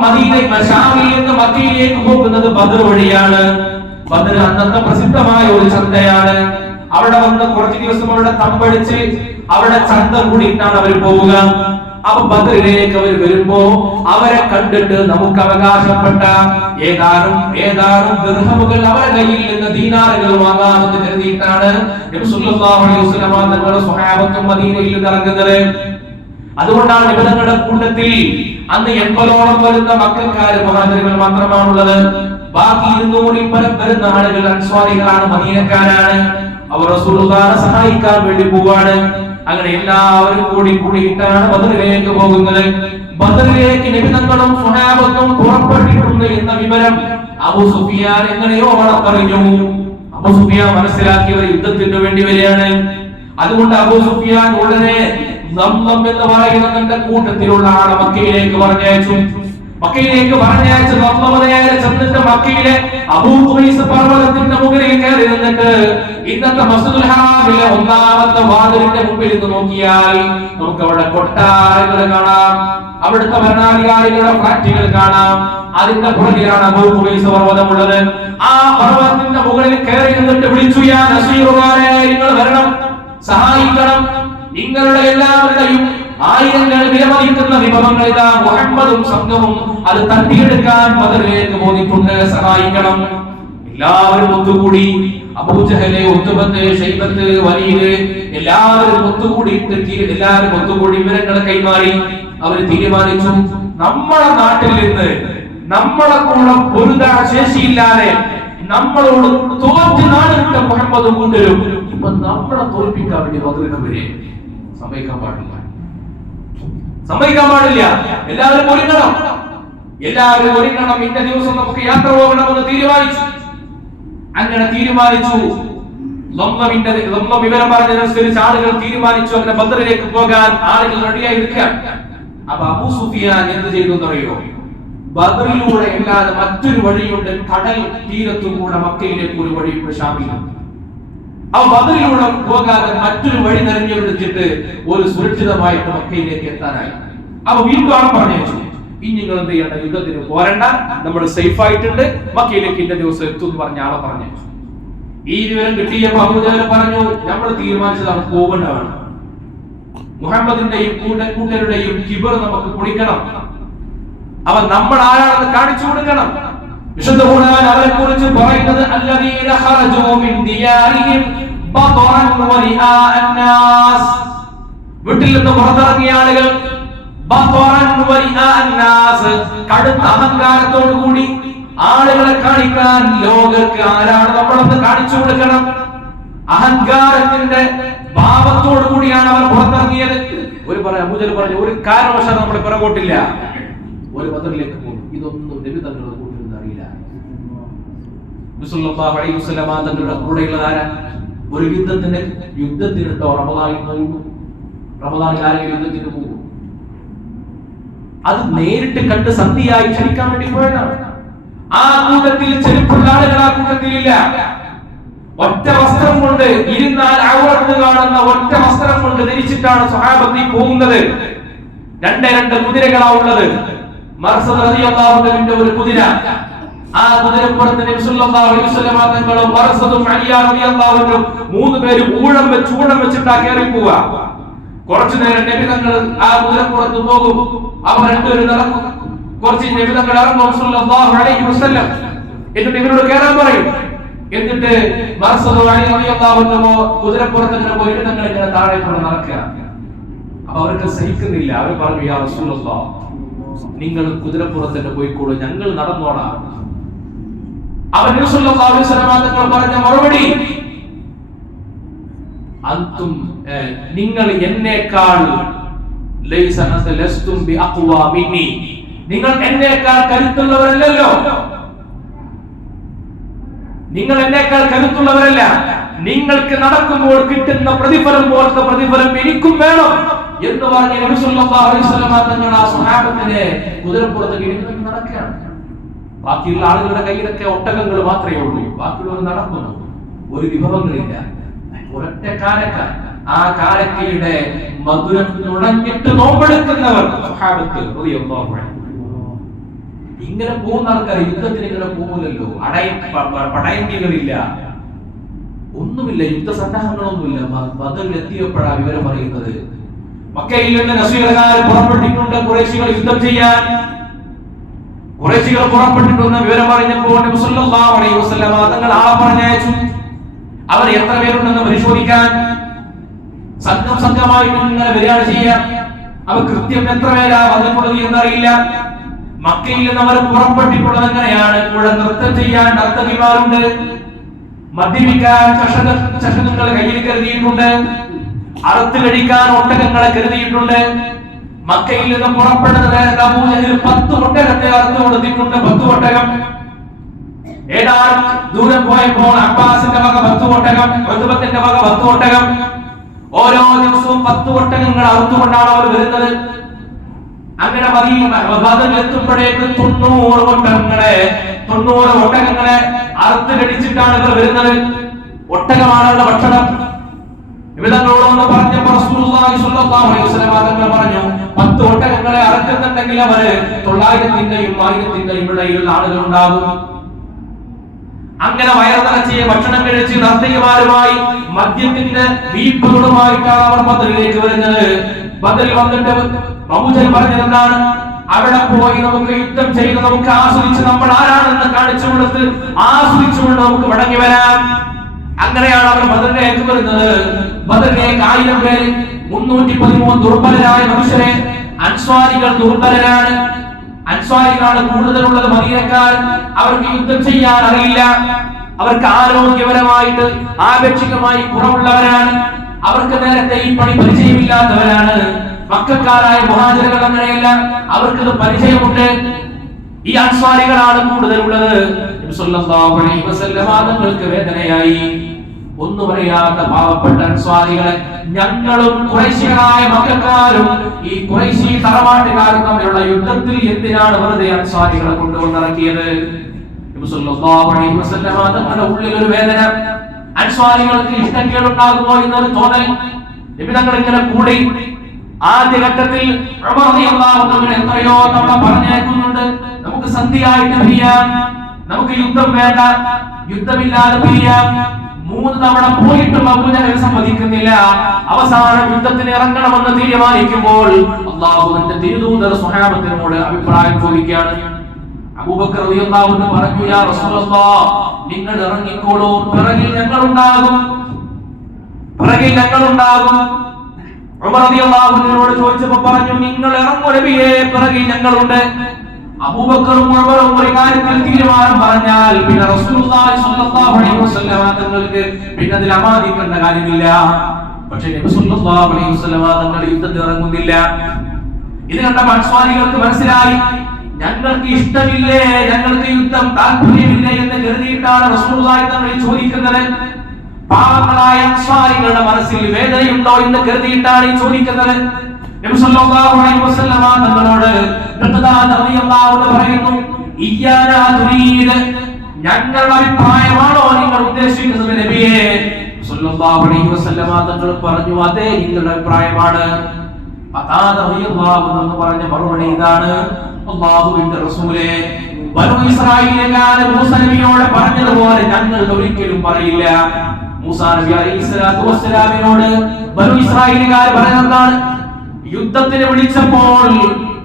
ഷാമിൽ നിന്ന് മക്കയിലേക്ക് പോകുന്നത് ബദർ വഴിയാണ്. ബദർ അന്നത്തെ പ്രസിദ്ധമായ ഒരു ചന്തയാണ്. അവിടെ വന്ന് കുറച്ച് ദിവസം അവിടെ തമ്പടിച്ച് അവിടെ ചന്ത കൂടിയിട്ടാണ് അവർ പോവുക. അപ്പൊ ബദറിലേക്ക് അവർ വരുമ്പോ അവരെ കണ്ടിട്ട് നമുക്ക് അവകാശപ്പെട്ട ഏതാനും ദിർഹമുകൾ അവരുടെ കയ്യിൽ നിന്ന് ദീനാറുകൾ വാങ്ങാമെന്ന് കരുതിയിട്ടാണ് നബി സല്ലല്ലാഹു അലൈഹി വസല്ലം തങ്ങളുടെ സ്വഹാബത്തും മദീനയിൽ ഇറങ്ങുന്നത്. അതുകൊണ്ടാണ് നിബിതങ്ങളുടെ കൂട്ടത്തിൽ അന്ന് 80ഓളം വരുന്ന മക്കക്കാര് മുഹാജിറുകൾ മാത്രമാണുള്ളത്. ബാക്കി 200-ൽ പരം വരുന്ന ആളുകൾ അൻസ്വാരികളാണ്, മദീനക്കാരാണ്. അവർ റസൂലുള്ളാഹിനെ സഹായിക്കാൻ വേണ്ടി പോവാണ്. അങ്ങനെ എല്ലാവരും കൂടിയിട്ടാണ് ബദറിലേക്ക് പോകുന്നത്. ബദറിലേക്ക് നിബിതങ്ങളും സ്വഹാബത്തും പുറപ്പെട്ടിട്ടുണ്ട് എന്ന വിവരം അബൂ സുഫിയാൻ എങ്ങനെയോ വളർത്തറിഞ്ഞു. അബൂ സുഫിയാൻ മനസ്സിലാക്കിയവർ യുദ്ധത്തിന് വേണ്ടി വരികയാണ്. അതുകൊണ്ട് അബൂ സുഫിയാൻ ഉടനെ എന്ന് പറയുന്ന തന്റെ കൂട്ടത്തിലുള്ള ആളെ മക്കയിലേക്ക് പറഞ്ഞയച്ചു. ചെന്നിട്ട് മക്കയിലെ അബൂ ഖുബൈസ് പർവതത്തിന്റെ മുകളിൽ കയറി നിന്നിട്ട് ഇന്നത്തെ മസ്ജിദുൽ ഹറാമിലെ 1ാമത്തെ വാതിലിന്റെ മുമ്പിൽ നിന്ന് നോക്കിയാൽ നമുക്ക് അവിടെ കൊട്ടാരങ്ങൾ കാണാം, അവിടുത്തെ ഭരണാധികാരികളുടെ ഫ്ലാറ്റുകൾ കാണാം. അതിന്റെ പുറകിലാണ് അബൂ ഖുബൈസ് പർവതമുള്ളത്. ആ പർവതത്തിന്റെ മുകളിൽ കയറി നിന്നിട്ട് വിളിച്ചു, യാ നസീറുകാരെ, നിങ്ങൾ വരണം, സഹായിക്കണം, നിങ്ങളുടെ എല്ലാവരുടെയും ആയിരങ്ങൾ വിലമതിക്കുന്ന വിഭവങ്ങൾ ഇതാ മുഹമ്മദും സംഘവും അത് തട്ടിയെടുക്കാൻ ബദറിലേക്ക് പോന്നിട്ടുണ്ട്, സഹായിക്കണം. എല്ലാവരും ഒത്തുകൂടി. അബൂജഹല്, ഉത്ബത്ത്, ശൈബത്ത്, വലീദ് എല്ലാവരും ഒത്തുകൂടി വിവരങ്ങൾ കൈമാറി. അവർ തീരുമാനിച്ചു, നമ്മളെ നാട്ടിൽ നിന്ന് നമ്മളെ കൂടെ പൊരുതാൻ ശേഷിയില്ലാതെ നമ്മളോട് തോറ്റ് നാടുവിട്ട മുഹമ്മദ് കൊണ്ടുവരും. ഇപ്പൊ നമ്മളെ തോൽപ്പിക്കാൻ വേണ്ടി ബദറിന് വരെ സമ്മതിക്കാൻ പാടില്ല. എല്ലാവരും ഒരുങ്ങണം. ഇന്ന ദിവസം നമുക്ക് യാത്ര പോകണമെന്ന് തീരുമാനിച്ചു. അങ്ങനെ തീരുമാനിച്ചു. വിവരം പറഞ്ഞതനുസരിച്ച് ആളുകൾ തീരുമാനിച്ചു അങ്ങനെ ബദറിലേക്ക് പോകാൻ ആളുകൾ റെഡിയായി നിൽക്കാൻ. അപ്പൊ അബൂ സുഫിയാൻ എന്ത് ചെയ്തു എന്നറിയോ? ബദറിലൂടെ അല്ലാതെ മറ്റൊരു വഴിയുണ്ട്, കടൽ തീരത്തുകൂടെ മക്കയിലേക്ക് ഒരു വഴിയുണ്ട്, ഷാമിലും. ആ ബദറിലൂടെ പോകാതെ മറ്റൊരു വഴി തെരഞ്ഞെടുത്തിട്ട് ഒരു സുരക്ഷിതമായിട്ട് മക്കയിലേക്ക് എത്താനായി. അപ്പൊ വീണ്ടും ആൾ പറഞ്ഞു, ഇനി നിങ്ങൾ എന്ത് ചെയ്യണ്ട, യുദ്ധത്തിന് പോരണ്ട, നമ്മൾ സേഫ് ആയിട്ടുണ്ട്, മക്കയിലേക്ക് ഇന്ന ദിവസം എത്തും എന്ന് പറഞ്ഞ ആളെ പറഞ്ഞു. ഈ വിവരം കിട്ടിയപ്പോ അബൂജഹൽ പറഞ്ഞു, നമ്മൾ തീരുമാനിച്ചതാണ്, പോകേണ്ടതാണ്. മുഹമ്മദിന്റെയും കൂട്ടരുടെയും കിബർ നമുക്ക് പൊളിക്കണം. അവൻ നമ്മൾ ആരാണെന്ന് കാണിച്ചു കൊടുക്കണം. വിശുദ്ധ ഖുർആൻ അവരെ കുറിച്ച് പറയുന്നത് അല്ലദീന ഖറജൂ മിൻ ദിയാരിഹിം ബദറൻ വലിആ അന്നാസ്, വീട്ടിൽ നിന്ന് പുറത്തിറങ്ങിയ ആളുകൾ ബദറൻ വലിആ അന്നാസ്, കടുത്ത അഹങ്കാരത്തോടു കൂടി ആളുകളെ കാണിക്കാൻ, ലോകർക്ക് ആരാണ് നമ്മളെന്ന് കാണിച്ചു കൊടുക്കണം. അഹങ്കാരത്തിന്റെ ഭാവത്തോടു കൂടിയാണ് അവർ പുറത്തിറങ്ങിയത്. അബൂജഹൽ പറഞ്ഞു, ഒരു കാരണവശാലും നമ്മൾ പിറകോട്ടില്ല, ഒരു ബദറിലേക്ക് പോകും. ഇതൊന്നും നബി തങ്ങളുടെ കൂട്ടിരുന്ന് അറിയില്ല. റസൂലുള്ളാഹി അലൈഹി വസല്ലം തങ്ങളുടെ കൂടെയുള്ളത് ആരാ? ഒരു യുദ്ധത്തിനിട്ടോ റമദാനിൽ പോകും. റമദാനിൽ ആരെങ്കിലും യുദ്ധത്തിന് പോകും? അത് നേരിട്ട് കണ്ട് സന്ധിയായി ക്ഷണിക്കാൻ വേണ്ടി പോയതാണ്. ആ കൂട്ടത്തിൽ ചെരുപ്പുള്ള ആളുകൾ ആ കൂട്ടത്തിലില്ല. ഒറ്റ വസ്ത്രം കൊണ്ട്, ഇരുന്നാൽ ഔറത്ത് കാണുന്ന ഒറ്റ വസ്ത്രം കൊണ്ട് ധരിച്ചിട്ടാണ് സ്വഹാബത്ത് പോകുന്നത്. രണ്ട് കുതിരകളാണ് ഉള്ളത്. മർസദ് റളിയല്ലാഹു അൻഹുവിന്റെ ഒരു കുതിര, ആ കുതിരപ്പുറത്ത് നബി സല്ലല്ലാഹു അലൈഹി വസല്ലം തങ്ങളും മർസദും അലിയ റളിയല്ലാഹു അൻഹു മൂന്ന് പേരും ഊഴം വെച്ചിട്ടാ കയറി പോവുക. കുറച്ചു നേരം നബി തങ്ങൾ ആ കുതിരപ്പുറത്ത് പോകും, അവർ രണ്ടുപേരും നടക്കും. കുറച്ച് നബി തങ്ങൾ ഇറങ്ങും സല്ലല്ലാഹു അലൈഹി വസല്ലം, എന്നിട്ട് ഇവരോട് കയറാൻ പറയും. എന്നിട്ട് മർസദ് അലി റളിയല്ലാഹു അൻഹു കുതിരപ്പുറത്ത് ഇങ്ങനെ പോയി തങ്ങൾ ഇങ്ങനെ താഴെ കൂടെ നടക്കുക. അപ്പൊ അവർക്ക് സഹിക്കുന്നില്ല. അവർ പറഞ്ഞു, യാ റസൂലല്ലാഹ്, നിങ്ങൾ കുതിരപ്പുറത്തിന്റെ പോയിക്കോളൂ, ഞങ്ങൾ നടന്നോളാം. അവൻ നബി സല്ലല്ലാഹു അലൈഹി വസല്ലം തങ്ങൾ പറഞ്ഞ മറുപടി, അന്തും, നിങ്ങൾ എന്നേക്കാൾ ലൈസ ലസ്തും ബിഅഖ്വാ മിന്നി, നിങ്ങൾ എന്നേക്കാൾ കരുത്തുള്ളവരല്ലല്ലോ, നിങ്ങൾ എന്നേക്കാൾ കരുത്തുള്ളവരല്ല. നിങ്ങൾക്ക് നടക്കുമ്പോൾ കിട്ടുന്ന പ്രതിഫലം പോലത്തെ പ്രതിഫലം എനിക്കും വേണം എന്ന് പറഞ്ഞ നബി സല്ലല്ലാഹു അലൈഹി വസല്ലം തങ്ങൾ ആ സ്വഹാബത്തിനെ കുതിരപ്പുറത്ത് കിടന്നു നടക്കുകയാണ്. ബാക്കിയുള്ള ആളുകളുടെ കയ്യിലൊക്കെ ഒട്ടകങ്ങൾ മാത്രമേ ഉള്ളൂ, ബാക്കിയുള്ളവർ നടക്കുന്നു. ഒരു വിഭവങ്ങളില്ല, ഒരൊറ്റ കാരക്ക. ആ കാരക്കയുടെ മധുരം നുണഞ്ഞിട്ട് നോമ്പെടുക്കുന്നവർ സ്വഹാബത്ത് റളിയല്ലാഹു അൻഹു. ഇങ്ങനെ പോകുന്ന ആൾക്കാർ യുദ്ധത്തിന് ഇങ്ങനെ പോകില്ലല്ലോ. പടയങ്കികളില്ല, ഒന്നുമില്ല, യുദ്ധസന്നാഹങ്ങളൊന്നുമില്ല. ബദറിൽ എത്തിയപ്പോഴാണ് വിവരം പറയുന്നത്, മക്കയിൽ നിന്ന് നസ്വീകരക്കാർ പുറപ്പെട്ടിട്ടുണ്ട് ഖുറൈശികൾ യുദ്ധം ചെയ്യാൻ. ഖുറൈശികൾ പുറപ്പെട്ടിട്ടുണ്ടെന്ന് വിവരം അറിഞ്ഞപ്പോൾ നബി സല്ലല്ലാഹു അലൈഹി വസല്ലം തങ്ങൾ ആളെ പറഞ്ഞയച്ചു. അവർ എത്ര പേരുണ്ടെന്ന് പരിശോധിക്കാൻ. സംഘമായിട്ട് ഇങ്ങനെ വരികയാണ് ചെയ്യാൻ. അവർ കൃത്യം എത്ര പേരാ വന്നിട്ടുള്ളത് എന്നറിയില്ല. മക്കയിൽ നിന്ന് അവർ പുറപ്പെട്ടിട്ടുള്ളത് എങ്ങനെയാണ്? ഇവിടെ നൃത്തം ചെയ്യാൻ നർത്തകിമാരുണ്ട്, മദ്യപിക്കാൻ ചഷകങ്ങൾ കയ്യിൽ കരുതിയിട്ടുണ്ട്, അറുത്ത് കഴിക്കാൻ ഒട്ടകങ്ങളെ കരുതിയിട്ടുണ്ട്. മക്കയിൽ നിന്ന് പുറപ്പെടുന്നത് അബൂജഹൽ 10 ഒട്ടകത്തെ അറുത്ത് കൊടുത്തിട്ടുണ്ട്. 10 ഒട്ടകം. ഏതാനും ദൂരം പോയപ്പോൾ അബ്ബാസിന്റെ വക 10 ഒട്ടകം, ഉത്ബത്തിന്റെ വക 10 ഒട്ടകം. ഓരോ ദിവസവും 10 ഒട്ടകങ്ങൾ അറുത്തുകൊണ്ടാണ് അവർ വരുന്നത്. അങ്ങനെ എത്തുമ്പോഴേക്ക് 90 ഒട്ടകങ്ങളെ അറുത്ത് കടിച്ചിട്ടാണ് ഇവർ വരുന്നത്. ഒട്ടകമാണുള്ള ഭക്ഷണം. ഇവിടങ്ങളോടൊന്ന് പറഞ്ഞപ്പോൾ റസൂലുള്ളാഹി സ്വല്ലല്ലാഹു അലൈഹി വസല്ലം തങ്ങൾ പറഞ്ഞു, 10 ഒട്ടകങ്ങളെ അറുക്കുന്നുണ്ടെങ്കിൽ അവര് 900-ന്റെയും 1000-ന്റെയും ഇടയിലുള്ള ആളുകൾ ഉണ്ടാകും. അങ്ങനെ വയറുനിറച്ചിയ ഭക്ഷണം കഴിച്ച് നർത്തകിമാരുമായി മദ്യത്തിന്റെ വീപ്പുകളുമായിട്ടാണ് അവർ ബദറിലേക്ക് വരുന്നത്. ബദറിൽ വന്നിട്ട് അബൂജഹൽ പറഞ്ഞത് എന്താണ്? അവിടെ പോയി നമുക്ക് യുദ്ധം ചെയ്ത് നമുക്ക് ആസ്വദിച്ച് നമ്മൾ ആരാണെന്ന് കാണിച്ചു കൊടുത്ത് ആസ്വദിച്ചുകൊണ്ട് നമുക്ക് മടങ്ങി വരാം. അങ്ങനെയാണ് അവർ ബദറിലേക്ക് വരുന്നത്. ബദറിലേക്ക് 1000 പേര്, 313 ദുർബലരായ മനുഷ്യരെ. അൻസ്വാരികൾ ദുർബലരാണ്, അൻസ്വാരികളാണ് കൂടുതലുള്ളത്. മദീനക്കാർ അവർക്ക് യുദ്ധം ചെയ്യാൻ അറിയില്ല, അവർക്ക് ആരോഗ്യപരമായിട്ട് ആപേക്ഷികമായി കുറവുള്ളവരാണ്, അവർക്ക് നേരത്തെ ഈ പണി പരിചയമില്ലാത്തവരാണ്. മക്കക്കാരായ മുഹാജിറുകൾ അങ്ങനെയല്ല, അവർക്കത് പരിചയമുണ്ട്. ഈ അൻസ്വാരികളാണ് കൂടുതലുള്ളത്. നബി സല്ലല്ലാഹു അലൈഹി വസല്ലം തങ്ങൾക്ക് വേദനയായി. ഒന്നും അറിയാത്ത പാവപ്പെട്ട അൻസ്വാരികളെ ഞങ്ങളും ഖുറൈശികളായ മക്കക്കാരും ഈ ഖുറൈശി തറവാട്ടുകാരും തമ്മിലുള്ള യുദ്ധത്തിൽ എന്തിനാണ് വെറുതെ അൻസ്വാരികളെ കൊണ്ടുവന്നിറക്കിയത്? നബി സല്ലല്ലാഹു അലൈഹി വസല്ലം തങ്ങളുടെ ഉള്ളിൽ ഒരു വേദന. അൻസ്വാരികൾക്ക് ഇഷ്ടക്കേടുണ്ടാകുമോ എന്നൊരു തോന്നൽ. നബി തങ്ങൾ ഇങ്ങനെ കൂടി. ആദ്യഘട്ടത്തിൽ ഉമർ റളിയല്ലാഹു അൻഹു എത്രയോ തവണ പറഞ്ഞേക്കുന്നുണ്ട്, നമുക്ക് സന്ധിയായിട്ട് പിരിയാം, നമുക്ക് യുദ്ധം വേണ്ട, യുദ്ധമില്ലാതെ പിരിയാം. 3 തവണ പോയിട്ടും അബൂജഹൽ സമ്മതിക്കുന്നില്ല. അവസാനം യുദ്ധത്തിന് ഇറങ്ങണമെന്ന് തീരുമാനിക്കുമ്പോൾ അല്ലാഹുവിന്റെ തിരുദൂതർ സ്വഹാബത്തിനോട് അഭിപ്രായം ചോദിക്കുകയാണ്. അബൂബക്കർ റളിയല്ലാഹു അൻഹു പറഞ്ഞു, യാ റസൂലല്ലാഹ്, നിങ്ങൾ ഇറങ്ങിക്കോളൂ, പിറകിൽ ഞങ്ങളുണ്ടാകും, പിറകിൽ ഞങ്ങളുണ്ടാകും. ഉമർ റളിയല്ലാഹു അൻഹുവിനോട് ചോദിച്ചപ്പോൾ പറഞ്ഞു, നിങ്ങൾ ഇറങ്ങൂ നബിയേ, പിറകിൽ ഞങ്ങളുണ്ട്. അബൂബക്കറും ഉമറും ഒരു കാര്യത്തിൽ തീരുമാനം പറഞ്ഞാൽ പിന്നെ റസൂലുള്ളാഹി സ്വല്ലല്ലാഹു അലൈഹി വസല്ലം തങ്ങൾക്ക് പിന്നെ അതിൽ അമാദിക്കേണ്ട കാര്യമില്ല. പക്ഷേ നബി സ്വല്ലല്ലാഹു അലൈഹി വസല്ലം തങ്ങൾ യുദ്ധത്തിൽ ഇറങ്ങുന്നില്ല. ഇത് കണ്ട അൻസ്വാരികൾക്ക് മനസ്സിലായി, ഞങ്ങൾക്ക് ഇഷ്ടമില്ലേ, ഞങ്ങൾക്ക് യുദ്ധം താല്പര്യമില്ല എന്ന് കരുതിയിട്ടാണ് റസൂലുള്ളാഹി തങ്ങൾ ചോദിക്കുന്നത്. പാവങ്ങളായ അൻസ്വാരികളുടെ മനസ്സിൽ വേദനയുണ്ടോ എന്ന് കരുതിയിട്ടാണ് ചോദിക്കുന്നത്. നബി സല്ലല്ലാഹു അലൈഹി വസല്ലം തങ്ങളോട് ഖുർആൻ റളിയല്ലാഹു അൻഹു പറയുന്നു, ഇയ്യാനാ തുരീദ്, ഞങ്ങളുടെ അഭിപ്രായമാണോ നിങ്ങൾ ഉദ്ദേശിക്കുന്നത് നബിയേ? സല്ലല്ലാഹു അലൈഹി വസല്ലം തങ്ങൾ പറഞ്ഞു, അതെ, നിങ്ങളുടെ അഭിപ്രായമാണ്. ഖുർആൻ റളിയല്ലാഹു അൻഹു പറഞ്ഞ മറുപടി ഇതാണ്, അല്ലാഹുവിന്റെ റസൂലേ, ബനൂ ഇസ്രായീലുകാർ മൂസ നബിയോട് പറഞ്ഞതുപോലെ ഞങ്ങൾ ഒരിക്കലും പറയില്ല. മൂസ നബി അലൈഹിസ്സലാത്തു വസ്സലാമിനോട് ബനൂ ഇസ്രായീലുകാർ പറഞ്ഞതാണ്, യുദ്ധത്തിന് വിളിച്ചപ്പോൾ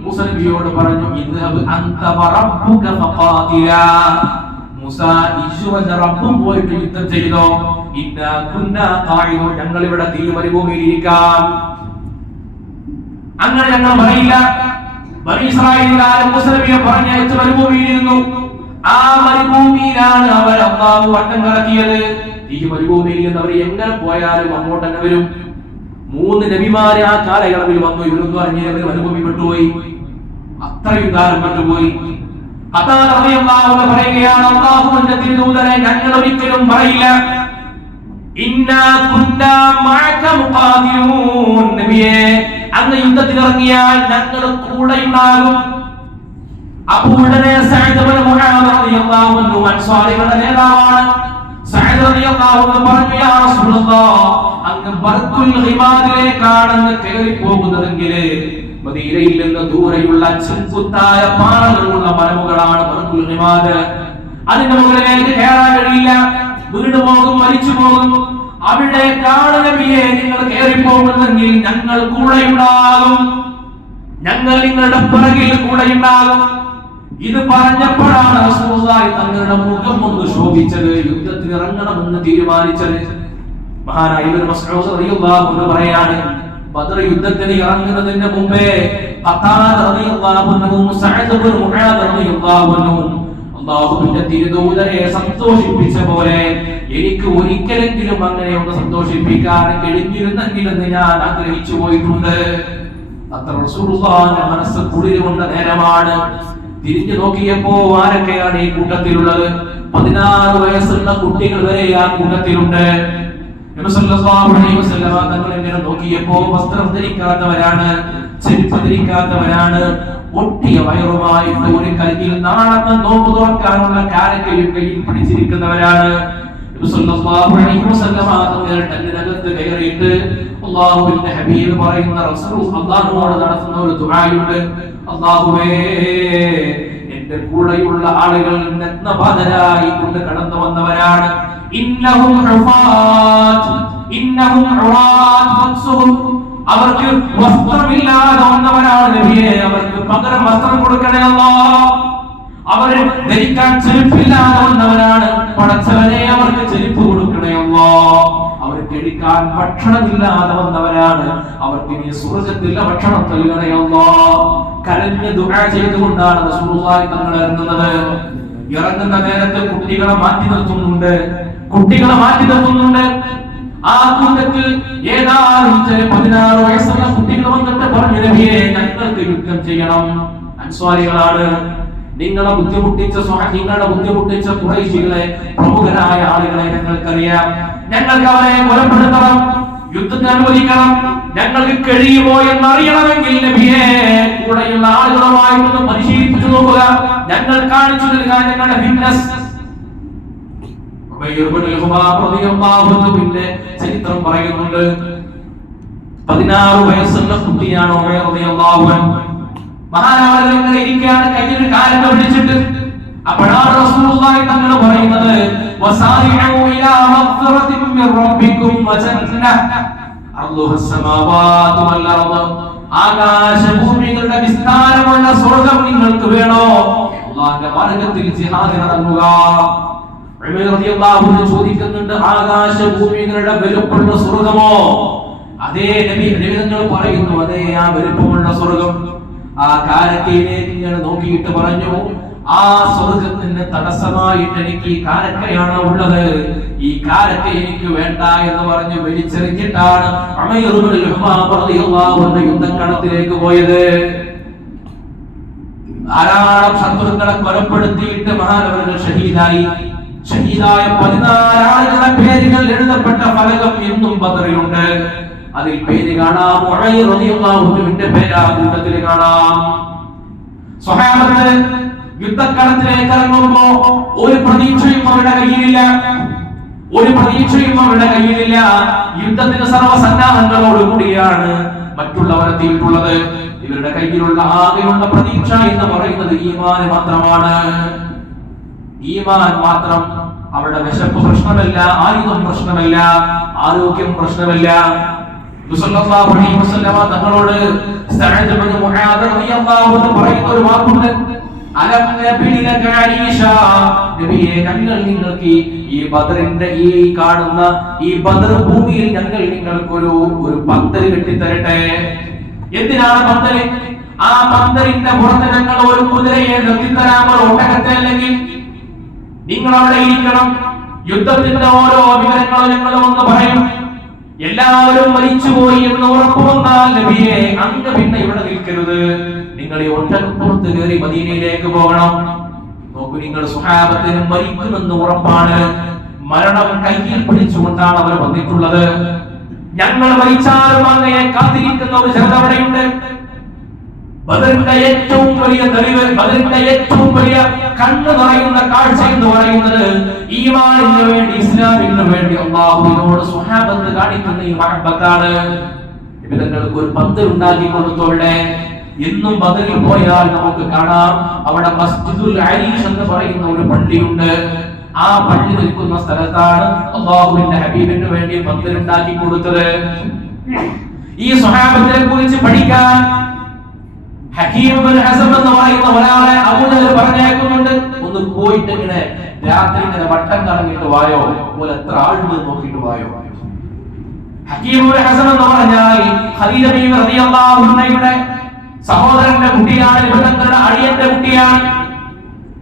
മൂസ നബിയോട് പറഞ്ഞു, ഇദ്ഹബ് അൻത വറബ്ബുക ഫഖാതിലാ, മൂസ ഈശോയുടെ റബ്ബും പോയിട്ട് യുദ്ധം ചെയ്തോ, ഇന്നാ കുന്നാ ഖായിദൂൻ, ഞങ്ങൾ ഇവിടെ മരുഭൂമിയിൽ ഇരിക്കാം. അങ്ങനെ ഞങ്ങൾ പറയില്ല. ബനൂ ഇസ്രായീലുകാർ മൂസ നബിയെ പറഞ്ഞയച്ച് മരുഭൂമിയിൽ ഇരുന്നു. ആ മരുഭൂമിയിലാണ് അവർ അല്ലാഹു വട്ടം കറക്കിയത്. ഈ മരുഭൂമിയിൽ നിന്ന് അവർ എങ്ങനെ പോയാലും അങ്ങോട്ട് തന്നെ വരും. 3 നബിമാരെ ആ കാലയളവിൽ വന്നു. ഇവരൊന്നും അറിഞ്ഞവർ മരുഭൂമി വിട്ടുപോയി, അത്രയും കാലം വിട്ടുപോയി. പറയുകയാണ്, അല്ലാഹുവിന്റെ തിരുദൂതരെ, ഞങ്ങൾ ഒരിക്കലും പറയില്ല, ഇന്നാ കുന്നാ മഅക മുഖാതിലൂൻ, നബിയേ, അന്ന് യുദ്ധത്തിനിറങ്ങിയാൽ ഞങ്ങൾ കൂടെ ഉണ്ടാകും. അപ്പോൾ ഉടനെ സഅദ് ഇബ്നു മുആദ് റളിയല്ലാഹു അൻഹു അൻസ്വാരികളുടെ നേതാവാണ്. സഅദ് റളിയല്ലാഹു അൻഹു പറഞ്ഞു, യാ റസൂലല്ലാഹ്, അങ്ങ് ബർഖുൽ ഹിമാദിലേക്കാണ് കയറി പോകുന്നതെങ്കിൽ മദീനയിൽ നിന്ന് ദൂരെയുള്ള ചെങ്കുത്തായ പാറകളുള്ള മലമുകളാണ് ബർഖുൽ ഹിമാദ്. അതിന്റെ മുകളിലേക്ക് കയറാൻ കഴിയില്ല, വീണു പോകും, മരിച്ചു പോകും. അവിടേക്കാണ് നബിയെ നിങ്ങൾ കയറി പോകുന്നതെങ്കിൽ ഞങ്ങൾ കൂടെ ഉണ്ടാകും, ഞങ്ങൾ നിങ്ങളുടെ പിറകിൽ കൂടെ ഉണ്ടാകും. ഇത് പറഞ്ഞപ്പോഴാണ് റസൂലുള്ളാഹി തങ്ങളുടെ മുഖം ഒന്ന് ശോഭിച്ചത്, യുദ്ധത്തിന് ഇറങ്ങണമെന്ന് തീരുമാനിച്ചത്. മഹാനായ ഇബ്നു മസ്ഊദ് റളിയല്ലാഹു അൻഹു പറയാണ്, ബദർ യുദ്ധത്തിന് ഇറങ്ങുന്നതിന് മുമ്പേ ഖതാദ റളിയല്ലാഹു അൻഹു സഅദ് ഇബ്നു മുആദ് റളിയല്ലാഹു അൻഹു അല്ലാഹുവിന്റെ തിരുദൂതരെ സന്തോഷിപ്പിച്ച പോലെ എനിക്ക് ഒരിക്കലെങ്കിലും അങ്ങനെ ഒന്ന് സന്തോഷിപ്പിക്കാൻ കഴിഞ്ഞിരുന്നെങ്കിൽ എന്ന് ഞാൻ ആഗ്രഹിച്ചു പോയിട്ടുണ്ട്. അത്ര റസൂലുള്ളാഹിന്റെ മനസ്സ് കുളിരുകൊണ്ട നേരമാണ്. തിരിഞ്ഞു നോക്കിയപ്പോ ആരൊക്കെയാണ് ഈ കൂട്ടത്തിലുള്ളത്? 16 വയസ്സുള്ള കുട്ടികൾ വരെ ആ കൂട്ടത്തിലുണ്ട്. നബി സല്ലല്ലാഹു അലൈഹി വസല്ലം തങ്ങൾ ഇങ്ങനെ നോക്കിയപ്പോ വസ്ത്രം ധരിക്കാത്തവരാണ്, ചെരുപ്പ് ധരിക്കാത്തവരാണ്, ഒട്ടിയ വയറുമായിട്ട് ഒരു കൈയിൽ നാളത്തെ നോമ്പ് തുറക്കാനുള്ള കാരക്കയും കയ്യിൽ പിടിച്ചിരിക്കുന്നവരാണ്. നബി സല്ലല്ലാഹു അലൈഹി വസല്ലം തങ്ങൾ തന്നിനകത്ത് കയറിയിട്ട് അല്ലാഹുവിന്റെ ഹബീബ് പറയുന്ന റസൂൽ അല്ലാഹുവോട് നടത്തുന്ന ഒരു ദുആയുണ്ട്, അല്ലാഹുവേ, എന്റെ കൂടെയുള്ള ആളുകൾ നഗ്നപാതരായി കൊണ്ട് കടന്നു വന്നവരാണ്. ഇന്നഹും ഉഫാത്ത് ഇന്നഹും ഉറാത്ത് ഫക്സുഹും, അവർക്ക് വസ്ത്രമില്ലാതെ വന്നവരാണ് നബിയെ, അവർക്ക് പകരം വസ്ത്രം കൊടുക്കണേ അല്ലാഹ്. അവർ ധരിക്കാൻ ചെരുപ്പില്ലാതെ വന്നവരാണ്, പടച്ചവനെ അവർക്ക് ചെരുപ്പ് കൊടുക്കണേ അല്ലാഹ്. അവർ കഴിക്കാൻ ഭക്ഷണമില്ലാതെ വന്നവരാണ്, അവർക്ക് നീ സ്വർഗ്ഗത്തിലെ ഭക്ഷണം നൽകണേ അല്ലാഹ്. കരഞ്ഞ് ദുആ ചെയ്തുകൊണ്ടാണ് റസൂലുള്ളാഹി തങ്ങൾ ഇറങ്ങുന്നത്. ഇറങ്ങുന്ന നേരത്തെ കുട്ടികളെ മാറ്റി നിർത്തുന്നുണ്ട്. ആ കൂട്ടത്തിൽ ഏതാനും 16 വയസ്സുള്ള കുട്ടികൾ വന്നിട്ട് പറഞ്ഞു, നബിയെ ഞങ്ങൾക്ക് യുദ്ധം ചെയ്യണം. അൻസ്വാരികളാണ്. നിങ്ങളെ ബുദ്ധിമുട്ടിച്ച ഖുറൈശികളെ, പ്രമുഖരായ ആളുകളെ ഞങ്ങൾക്കറിയാം. ഞങ്ങൾക്ക് അവരെ കൊലപ്പെടുത്തണം, യുദ്ധത്തിന് അനുവദിക്കണം. ഞങ്ങൾക്ക് കഴിയുമോ എന്നറിയണമെങ്കിൽ നബിയെ കൂടെയുള്ള ആളുകളുമായിട്ടൊന്ന് പരിശീലിപ്പിച്ചു നോക്കുക, ഞങ്ങൾ കാണിച്ചു നൽകാൻ ഞങ്ങളുടെ ഫിറ്റ്നസ്. ചരിത്രം പറയുന്നുണ്ട്. 16 വയസ്സുള്ള കുട്ടിയാണ് ഉമൈർ റളിയല്ലാഹു അൻഹു. മഹാനാവർ ഇരിക്കുകയാണ്, കയ്യിൽ കാലം പിടിച്ചിട്ട്. അപ്പോഴാണ് റസൂലുള്ളാഹി തങ്ങൾ പറയുന്നത്, വസാരിഉ ഇലാ മഗ്ഫിറതിൻ മിർ റബ്ബികും വജന്നഹ് അർളുഹു സമാവാതു വൽ അർദ്. ആകാശഭൂമികളുടെ വിസ്താരമുള്ള സ്വർഗ്ഗം നിങ്ങൾക്ക് വേണോ? അല്ലാഹുവിന്റെ മാർഗ്ഗത്തിൽ ജിഹാദിന് ഇറങ്ങുക. ഉമൈർ റളിയല്ലാഹു അൻഹു ചോദിക്കുന്നുണ്ട്, ആകാശഭൂമികളുടെ വലുപ്പമുള്ള സ്വർഗ്ഗമോ? അതേ നബി തങ്ങൾ പറയുന്നു, അതേ ആ വലുപ്പമുള്ള സ്വർഗ്ഗം. ആ കാരക്കയിലേക്ക് ഇങ്ങനെ നോക്കിയിട്ട് പറഞ്ഞു, ആ സ്വർഗ്ഗത്തിന് തടസ്സമായിട്ട് എനിക്ക് ഈ കാരക്കയാണ് ഉള്ളത്, ഈ കാരക്ക എനിക്ക് വേണ്ട എന്ന് പറഞ്ഞ് വലിച്ചെറിഞ്ഞിട്ടാണ് ഉമൈർ ഇബ്നുൽ ഹുമാം റളിയല്ലാഹു അൻഹു യുദ്ധക്കളത്തിലേക്ക് പോയത്. ധാരാളം ശത്രുക്കളെ കൊലപ്പെടുത്തിയിട്ട് മഹാനവറുകൾ ഷഹീദായി. ഷഹീദായ 14 ആളുകളുടെ പേരുകൾ എഴുതപ്പെട്ട ഫലകം ഇന്നും ബദറിലുണ്ട്. അതിൽ പേര് കാണാം, ഉമൈർ റളിയല്ലാഹു അൻഹുവിന്റെ പേര് ആ കൂട്ടത്തിൽ കാണാം. സ്വഹാബത്ത് യുദ്ധക്കളത്തിലേക്ക് ഇറങ്ങുമ്പോ ഒരു പ്രതീക്ഷയും അവരുടെ കയ്യിലില്ല. യുദ്ധത്തിന് സർവ്വസന്നാഹങ്ങളോടുകൂടിയാണ് മറ്റുള്ളവർ എത്തിയിട്ടുള്ളത്. ഇവരുടെ കയ്യിലുള്ള ആകെയുള്ള പ്രതീക്ഷ എന്ന് പറയുന്നത് ഈമാൻ മാത്രമാണ്. ഈമാൻ മാത്രം. അവരുടെ വിശപ്പ് പ്രശ്നമല്ല, ആയുധം പ്രശ്നമല്ല, ആരോഗ്യം പ്രശ്നമല്ല. റസൂലുള്ളാഹി അലൈഹി വസല്ലം തങ്ങളോട് സഅദ് ഇബ്നു മുആദ് റളിയല്ലാഹു അൻഹു പറയുന്ന ഒരു വാക്കുണ്ട്, അലം നബിലക അരീഷ, നബിയെ ഞങ്ങൾ നിങ്ങൾക്ക് ഈ ബദറിന്റെ ഈ കാണുന്ന ഈ ബദർ ഭൂമിയിൽ ഞങ്ങൾ നിങ്ങൾക്ക് ഒരു പന്തൽ കെട്ടിത്തരട്ടെ. എന്തിനാണ് പന്തല്? ആ പന്തലിന്റെ പുറത്ത് ഞങ്ങൾ ഒരു കുതിരയെ നിർത്തിത്തരാം, ഒരു ഒട്ടകത്തെ. അല്ലെങ്കിൽ നിങ്ങൾ അവിടെ ഇരിക്കണം, യുദ്ധത്തിന്റെ ഓരോ വിവരങ്ങളും ഞങ്ങൾ ഒന്ന് പറയും. എല്ലാവരും മരിച്ചുപോയി എന്ന് ഉറപ്പ് വന്നാൽ നബിയെ അങ്ങ് പിന്നെ ഇവിടെ നിൽക്കരുത്, നിങ്ങൾ ഈ ഒട്ടകപ്പുറത്ത് കയറി മദീനയിലേക്ക് പോകണം. നോക്കൂ, നിങ്ങൾ സ്വഹാബത്തിന് മരിക്കുമെന്ന് ഉറപ്പാണ്. മരണം കയ്യിൽ പിടിച്ചുകൊണ്ടാണ് അവർ വന്നിട്ടുള്ളത്. ഞങ്ങൾ മരിച്ചാലും അങ്ങയെ കാത്തിരിക്കുന്ന ഒരു ജനത അവിടെയുണ്ട്. ബദറിന്റെ ഏറ്റവും വലിയ തെളിവ്, ബദറിന്റെ ഏറ്റവും വലിയ കണ്ണു നിറയുന്ന കാഴ്ച എന്ന് പറയുന്നത് ഈമാനിന് വേണ്ടി, ഇസ്ലാമിന് വേണ്ടി അല്ലാഹുവിനോട് സ്വഹാബത്ത് കാണിക്കുന്ന ഈ മഹബ്ബത്താണ്. ഇവർക്ക് ഒരു പന്തൽ ഉണ്ടാക്കി കൊടുത്തോടെ. ഇന്നും ബദറിൽ പോയാൽ നമുക്ക് കാണാം, അവിടെ മസ്ജിദുൽ അരീഷ് എന്ന് പറയുന്ന ഒരു പള്ളിയുണ്ട്. ആ പള്ളി നിൽക്കുന്ന സ്ഥലത്താണ് അല്ലാഹുവിന്റെ ഹബീബിന് വേണ്ടി പന്തൽ ഉണ്ടാക്കി കൊടുത്തത്. ഈ സ്വഹാബത്തിനെ കുറിച്ച് പഠിക്കാൻ ഹകീം ഇബ്നു ഹസം എന്ന് പറയുന്ന ഒരാളെ അബൂജഹൽ പറഞ്ഞേക്കുന്നുണ്ട്. ഒന്ന് പോയിട്ട് ഇങ്ങനെ രാത്രി ഇങ്ങനെ വട്ടം കറങ്ങിട്ട് വായോ, പോലെ എത്ര ആളുണ്ട് നോക്കിയിട്ട് വായോ. ഹകീം ഇബ്നു ഹസം എന്ന് പറഞ്ഞാൽ ഖദീജ ബീവി റളിയല്ലാഹു അൻഹയുടെ സഹോദരന്റെ കുട്ടിയാണ്, ഇബ്നുകളുടെ അടിയന്റെ കുട്ടിയാണ്.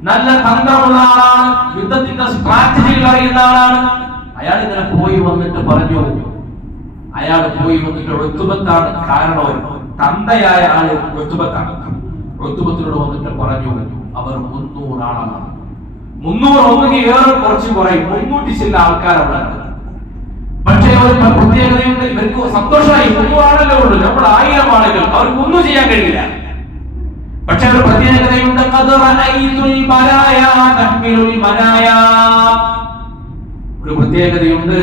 നല്ല തന്ത്രമുള്ള ആളാണ്, യുദ്ധത്തിന്റെ സ്ട്രാറ്റജികൾ അറിയുന്ന ആളാണ്. അയാൾ ഇങ്ങനെ പോയി വന്നിട്ട് പറഞ്ഞു, അയാൾ പോയി വന്നിട്ട് ഉത്ബത്താണ് കാരണം, തന്തയായ ആള് ഉത്ബത്താണ്. ഉത്ബത്തിനോട് വന്നിട്ട് പറഞ്ഞു, അവർ 300 ആളാണ്. 300 ഒന്നുകിൽ ഏറെ കുറച്ച് കുറയും, 300 ചില ആൾക്കാരാണ്. പക്ഷേ ഒരു പ്രത്യേകതയുണ്ട്, ഇവർക്ക് സന്തോഷമായി. 300 ആളല്ലേ ഉള്ളൂ, നമ്മൾ 1000 ആളുകൾ, അവർക്ക് ഒന്നും ചെയ്യാൻ കഴിയില്ല. പക്ഷെ ഒരു പ്രത്യേകതയുണ്ട്, ഒരു പ്രത്യേകതയുണ്ട്.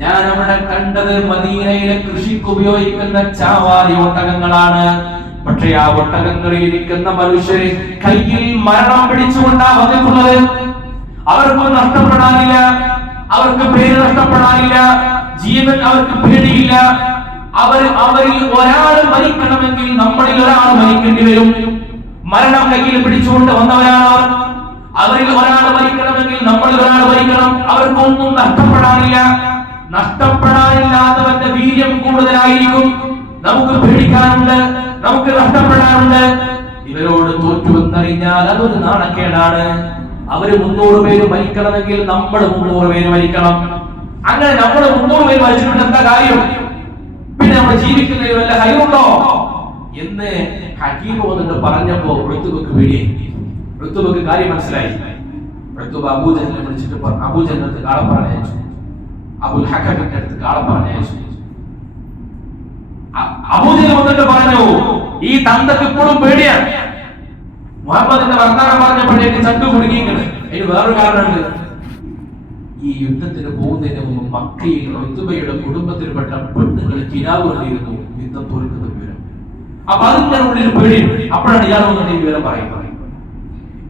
ഞാൻ അവിടെ കണ്ടത് മദീനയിലെ കൃഷിക്ക് ഉപയോഗിക്കുന്ന ചാവാരി ഒട്ടകങ്ങളാണ്. പക്ഷെ പക്ഷേ ആ ഒട്ടകങ്ങളിൽ ഇരിക്കുന്ന മനുഷ്യര് കയ്യിൽ മരണം പിടിച്ചുകൊണ്ടാ വന്നിട്ടുള്ളത്. അവർക്ക് നഷ്ടപ്പെടാനില്ല, അവർക്ക് പേര് നഷ്ടപ്പെടാനില്ല, ജീവൻ അവർക്ക് പേടിയില്ല. അവരിൽ ഒരാൾ മരിക്കണമെങ്കിൽ നമ്മളിൽ ഒരാൾ മരിക്കേണ്ടി വരും. മരണം കയ്യിൽ പിടിച്ചുകൊണ്ട് വന്നവരാണ് അവർ. അവരിൽ ഒരാൾ മരിക്കണമെങ്കിൽ നമ്മളിൽ ഒരാൾ മരിക്കണം. അവർക്കൊന്നും നഷ്ടപ്പെടാനില്ല. നഷ്ടപ്പെടാനില്ലാത്തവന്റെ വീര്യം കൂടുതലായിരിക്കും. നമുക്ക് പേടിക്കാനുണ്ട്, നമുക്ക് നഷ്ടപ്പെടാനുണ്ട്. ഇവരോട് തോറ്റുവെന്നറിഞ്ഞാൽ അതൊരു നാണക്കേടാണ്. അവര് 300 പേര് മരിക്കണമെങ്കിൽ നമ്മൾ 300 പേര് മരിക്കണം. അങ്ങനെ നമ്മൾ 300 പേര് മരിച്ചിട്ട് എന്താ കാര്യം? പിന്നെ നമ്മൾ ജീവിക്കുന്നതിൽ വല്ല ഹൈറുണ്ടോ എന്ന് ഹക്കീം വന്നിട്ട് പറഞ്ഞപ്പോ ഉഴുത്തുബക്ക് പേടിയായി. ഉഴുത്തുബക്ക് കാര്യം മനസ്സിലായി. ഉഴുത്തുബ അബൂജഹലിനെ വിളിച്ചിട്ട് അബൂജഹലിന്റെ അടുത്ത് കാളെ പറഞ്ഞയച്ചു. അബുൽ ഹക്കമിന്റെ അടുത്ത് കാളെ പറഞ്ഞയച്ചു. അബൂജഹൽ വന്നിട്ട് പറഞ്ഞു, ഈ തന്തക്ക് ഇപ്പോഴും പേടിയാണ്. മുഹമ്മദിന്റെ വർത്താനം പറഞ്ഞപ്പോഴേക്ക് ചട്ടു കുടുങ്ങിയിരിക്കണ്. അതിന് വേറൊരു കാരണമുണ്ട്. ഈ യുദ്ധത്തിന് പോകുന്നതിന് മുമ്പ് മക്കയിൽ ഉത്തുബയുടെ കുടുംബത്തിൽപ്പെട്ട പെണ്ണുങ്ങൾ കിനാവ് കണ്ടിരുന്നു യുദ്ധം തോൽക്കുന്ന വിവരം. അപ്പൊ അതിന്റെ ഉള്ളിൽ പേടിയുണ്ട്. അപ്പോഴാണ് ഇയാൾ വന്നിട്ട് ഈ വിവരം പറയുന്നത്.